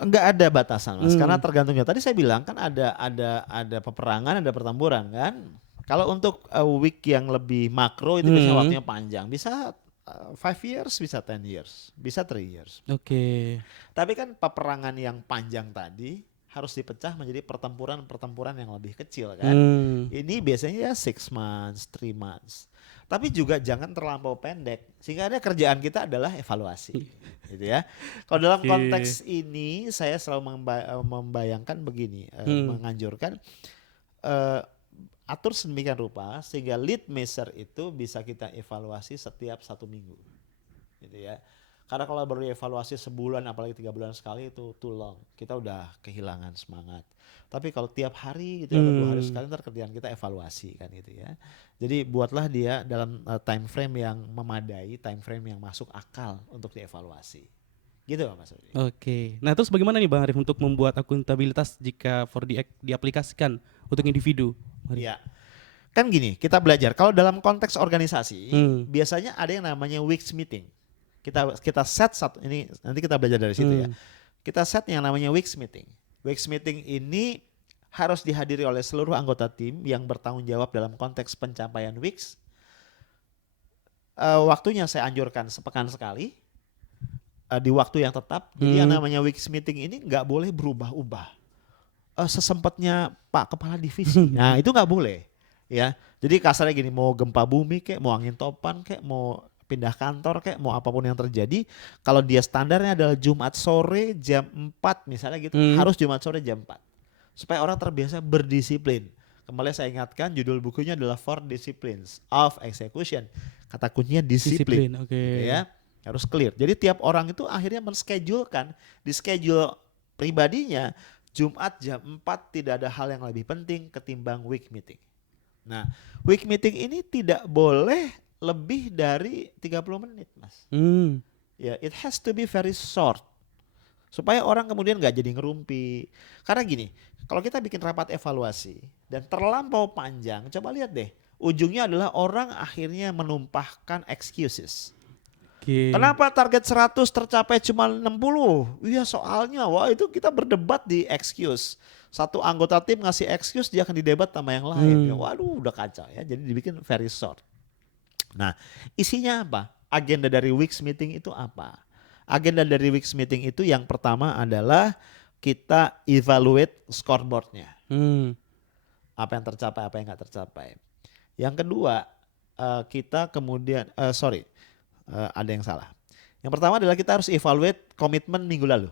Enggak ada batasan Mas, karena tergantungnya. Tadi saya bilang kan ada peperangan, ada pertempuran kan. Kalau untuk week yang lebih makro itu biasanya waktunya panjang, bisa 5 years, bisa 10 years, bisa 3 years. Oke. Tapi kan peperangan yang panjang tadi harus dipecah menjadi pertempuran-pertempuran yang lebih kecil kan. Ini biasanya ya 6 months, 3 months. Tapi juga jangan terlampau pendek, sehingga ada kerjaan kita adalah evaluasi, gitu ya. Kalau dalam konteks ini saya selalu membayangkan begini, menganjurkan atur sedemikian rupa sehingga lead measure itu bisa kita evaluasi setiap 1 minggu, gitu ya. Karena kalau baru evaluasi sebulan, apalagi 3 bulan sekali, itu too long. Kita udah kehilangan semangat. Tapi kalau tiap hari gitu atau 2 hari sekali, ntar kerjaan kita evaluasi kan gitu ya. Jadi buatlah dia dalam time frame yang memadai, time frame yang masuk akal untuk dievaluasi. Gitu Mas Rudi. Oke. Nah terus bagaimana nih Bang Arif untuk membuat akuntabilitas jika diaplikasikan untuk individu? Iya. Kan gini, kita belajar kalau dalam konteks organisasi biasanya ada yang namanya weeks meeting. Kita set satu, ini nanti kita belajar dari situ ya. Kita set yang namanya weeks meeting. Weeks meeting ini harus dihadiri oleh seluruh anggota tim yang bertanggung jawab dalam konteks pencapaian weeks. Waktunya saya anjurkan sepekan sekali di waktu yang tetap. Jadi yang namanya weeks meeting ini nggak boleh berubah-ubah. Sesempatnya Pak Kepala Divisi. Nah itu nggak boleh ya. Jadi kasarnya gini, mau gempa bumi kayak, mau angin topan kayak, mau pindah kantor kayak, mau apapun yang terjadi, kalau dia standarnya adalah Jumat sore jam 4 misalnya gitu, harus Jumat sore jam 4. Supaya orang terbiasa berdisiplin. Kembali saya ingatkan judul bukunya adalah 4 Disciplines of Execution. Kata kuncinya disiplin. Oke. Gitu ya. Harus clear. Jadi tiap orang itu akhirnya menschedulekan di schedule pribadinya, Jumat jam 4 tidak ada hal yang lebih penting ketimbang week meeting. Nah, week meeting ini tidak boleh lebih dari 30 menit, Mas. Ya, it has to be very short. Supaya orang kemudian gak jadi ngerumpi. Karena gini, kalau kita bikin rapat evaluasi dan terlampau panjang, coba lihat deh. Ujungnya adalah orang akhirnya menumpahkan excuses. Kenapa target 100 tercapai cuma 60? Iya soalnya, wah itu kita berdebat di excuse. Satu anggota tim ngasih excuse, dia akan didebat sama yang lain. Ya, waduh udah kacau ya, jadi dibikin very short. Nah isinya apa? Agenda dari weeks meeting itu apa? Agenda dari weeks meeting itu yang pertama adalah kita evaluate scoreboardnya. Apa yang tercapai, apa yang gak tercapai. Yang kedua kita kemudian, ada yang salah. Yang pertama adalah kita harus evaluate komitmen minggu lalu.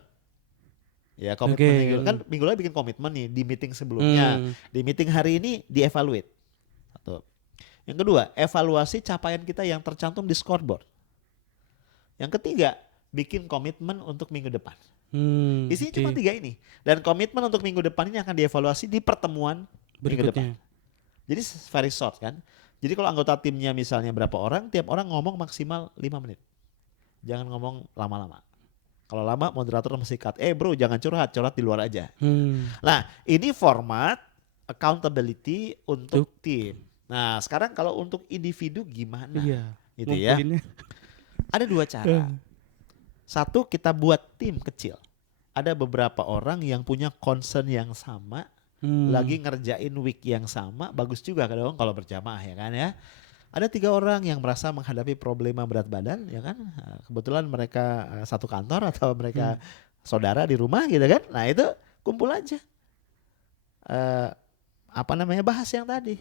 Ya komitmen minggu lalu. Kan minggu lalu bikin komitmen nih di meeting sebelumnya. Di meeting hari ini dievaluate. Satu. Yang kedua, evaluasi capaian kita yang tercantum di scoreboard. Yang ketiga, bikin komitmen untuk minggu depan. Isinya cuma 3 ini. Dan komitmen untuk minggu depan ini akan dievaluasi di pertemuan minggu depan. Jadi very short kan. Jadi kalau anggota timnya misalnya berapa orang, tiap orang ngomong maksimal 5 menit. Jangan ngomong lama-lama. Kalau lama moderator mesti cut. Bro jangan curhat di luar aja. Nah ini format accountability untuk tim. Nah sekarang kalau untuk individu gimana? Gitu ya. Ada 2 cara. Satu, kita buat tim kecil. Ada beberapa orang yang punya concern yang sama. Lagi ngerjain week yang sama, bagus juga kalau berjamaah ya kan ya. Ada 3 orang yang merasa menghadapi problema berat badan, ya kan? Kebetulan mereka satu kantor atau mereka saudara di rumah gitu kan. Nah itu kumpul aja. Eh, bahas yang tadi.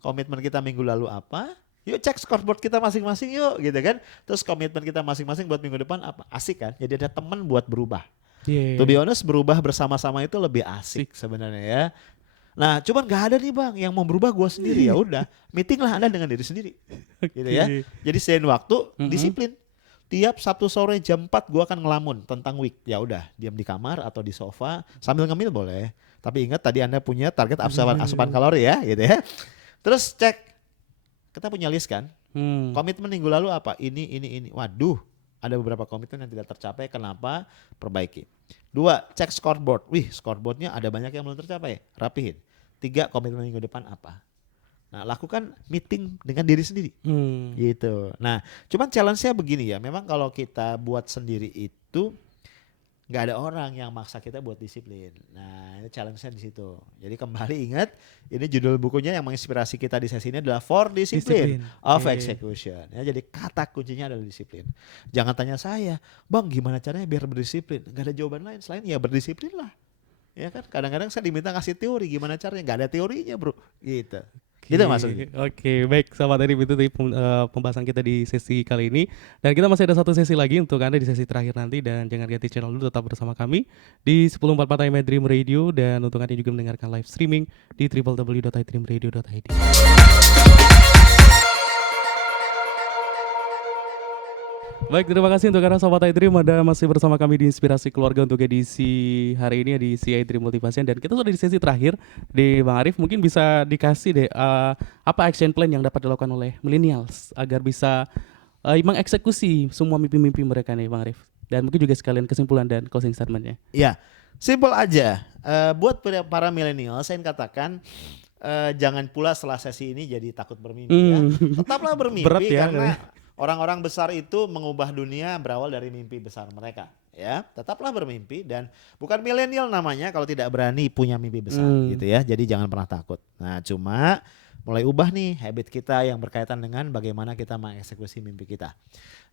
Komitmen kita minggu lalu apa? Yuk cek scoreboard kita masing-masing yuk gitu kan. Terus komitmen kita masing-masing buat minggu depan apa? Asik kan? Jadi ada teman buat berubah. Yeah. To be honest, berubah bersama-sama itu lebih asik sebenarnya ya. Nah, cuman gak ada nih bang yang mau berubah gue sendiri, ya udah, meeting lah Anda dengan diri sendiri, gitu ya. Jadi sediain waktu, disiplin. Tiap Sabtu sore jam 4 gue akan ngelamun tentang week. Ya udah, diam di kamar atau di sofa sambil ngemil boleh. Tapi ingat tadi Anda punya target asupan kalori ya, gitu ya. Terus cek, kita punya list kan. Komitmen minggu lalu apa? Ini. Waduh, ada beberapa komitmen yang tidak tercapai. Kenapa? Perbaiki. 2, cek scoreboard. Wih, scoreboardnya ada banyak yang belum tercapai. Rapihin. 3, komitmen minggu depan apa? Nah, lakukan meeting dengan diri sendiri. Gitu. Nah, cuman challenge-nya begini ya. Memang kalau kita buat sendiri itu nggak ada orang yang maksa kita buat disiplin. Nah, ini challenge-nya di situ. Jadi kembali ingat, ini judul bukunya yang menginspirasi kita di sesi ini adalah For Discipline of Execution. Ya, jadi kata kuncinya adalah disiplin. Jangan tanya saya, bang gimana caranya biar berdisiplin? Gak ada jawaban lain selain ya berdisiplin lah. Ya kan, kadang-kadang saya diminta ngasih teori gimana caranya, gak ada teorinya bro. Gitu. Gitu maksudnya. Oke, baik sahabat Adrim, itu tadi pembahasan kita di sesi kali ini. Dan kita masih ada satu sesi lagi untuk Anda di sesi terakhir nanti. Dan jangan ganti channel dulu, tetap bersama kami di 1044 AM Dream Radio. Dan untuk Anda juga mendengarkan live streaming di www.idreamradio.id. Baik, terima kasih untuk Anda Sobat iDream, Anda masih bersama kami di Inspirasi Keluarga untuk edisi hari ini, edisi iDream Motivation. Dan kita sudah di sesi terakhir di Bang Arif. Mungkin bisa dikasih deh apa action plan yang dapat dilakukan oleh millennials agar bisa mengeksekusi semua mimpi-mimpi mereka nih Bang Arif. Dan mungkin juga sekalian kesimpulan dan closing statementnya. Ya, simple aja. Buat para millennials saya katakan jangan pula setelah sesi ini jadi takut bermimpi ya. Tetaplah bermimpi. Berat ya, karena orang-orang besar itu mengubah dunia berawal dari mimpi besar mereka. Ya, tetaplah bermimpi dan bukan milenial namanya kalau tidak berani punya mimpi besar gitu ya. Jadi jangan pernah takut. Nah, cuma mulai ubah nih habit kita yang berkaitan dengan bagaimana kita mengeksekusi mimpi kita.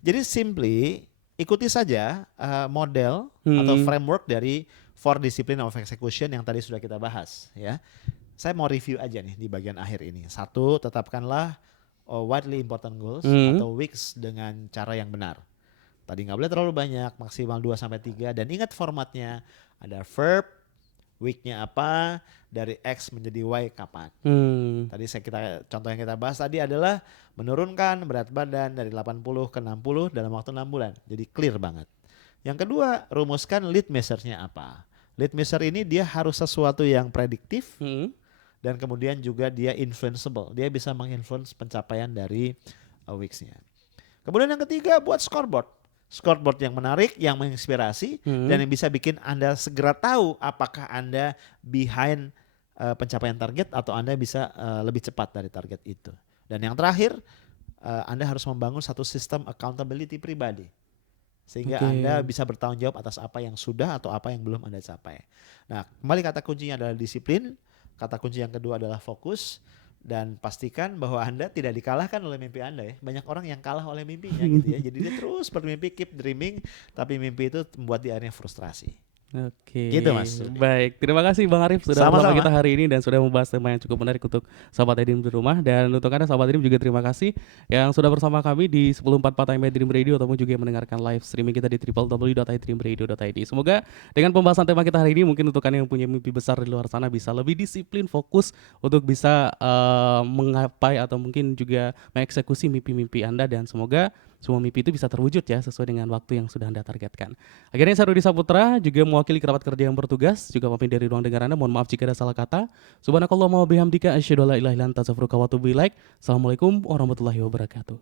Jadi simply ikuti saja model atau framework dari 4 Discipline of Execution yang tadi sudah kita bahas ya. Saya mau review aja nih di bagian akhir ini. 1, tetapkanlah widely important goals atau weeks dengan cara yang benar. Tadi nggak boleh terlalu banyak, maksimal 2-3 dan ingat formatnya. Ada verb, weeknya apa, dari X menjadi Y kapan. Tadi contoh yang kita bahas tadi adalah menurunkan berat badan dari 80 ke 60 dalam waktu 6 bulan. Jadi clear banget. Yang kedua, rumuskan lead measure-nya apa. Lead measure ini dia harus sesuatu yang prediktif. Dan kemudian juga dia influenceable. Dia bisa menginfluence pencapaian dari weeks-nya. Kemudian yang ketiga buat scoreboard. Scoreboard yang menarik, yang menginspirasi dan yang bisa bikin Anda segera tahu apakah Anda behind pencapaian target atau Anda bisa lebih cepat dari target itu. Dan yang terakhir, Anda harus membangun satu sistem accountability pribadi. Sehingga Anda bisa bertanggung jawab atas apa yang sudah atau apa yang belum Anda capai. Nah, kembali kata kuncinya adalah disiplin. Kata kunci yang kedua adalah fokus dan pastikan bahwa Anda tidak dikalahkan oleh mimpi Anda ya. Banyak orang yang kalah oleh mimpinya gitu ya. Jadi dia terus bermimpi, keep dreaming, tapi mimpi itu membuat dia akhirnya frustrasi. Oke. Gitu Mas. Baik, terima kasih Bang Arif sudah bersama kita hari ini dan sudah membahas tema yang cukup menarik untuk Sobat iDream di rumah. Dan untuk Anda Sobat iDream juga terima kasih yang sudah bersama kami di 1044 AM Dream Radio ataupun juga mendengarkan live streaming kita di www.idreamradio.id. Semoga dengan pembahasan tema kita hari ini mungkin untuk Anda yang punya mimpi besar di luar sana bisa lebih disiplin, fokus untuk bisa menggapai atau mungkin juga mengeksekusi mimpi-mimpi Anda dan semoga semua mimpi itu bisa terwujud ya sesuai dengan waktu yang sudah Anda targetkan. Akhirnya saya Rudi Saputra juga mewakili kerabat kerja yang bertugas juga pamit dari ruang dengar Anda. Mohon maaf jika ada salah kata. Subhanakallahumma wa bihamdika asyhadu an la ilaha illa anta astaghfiruka wa atubu ilaik. Assalamualaikum warahmatullahi wabarakatuh.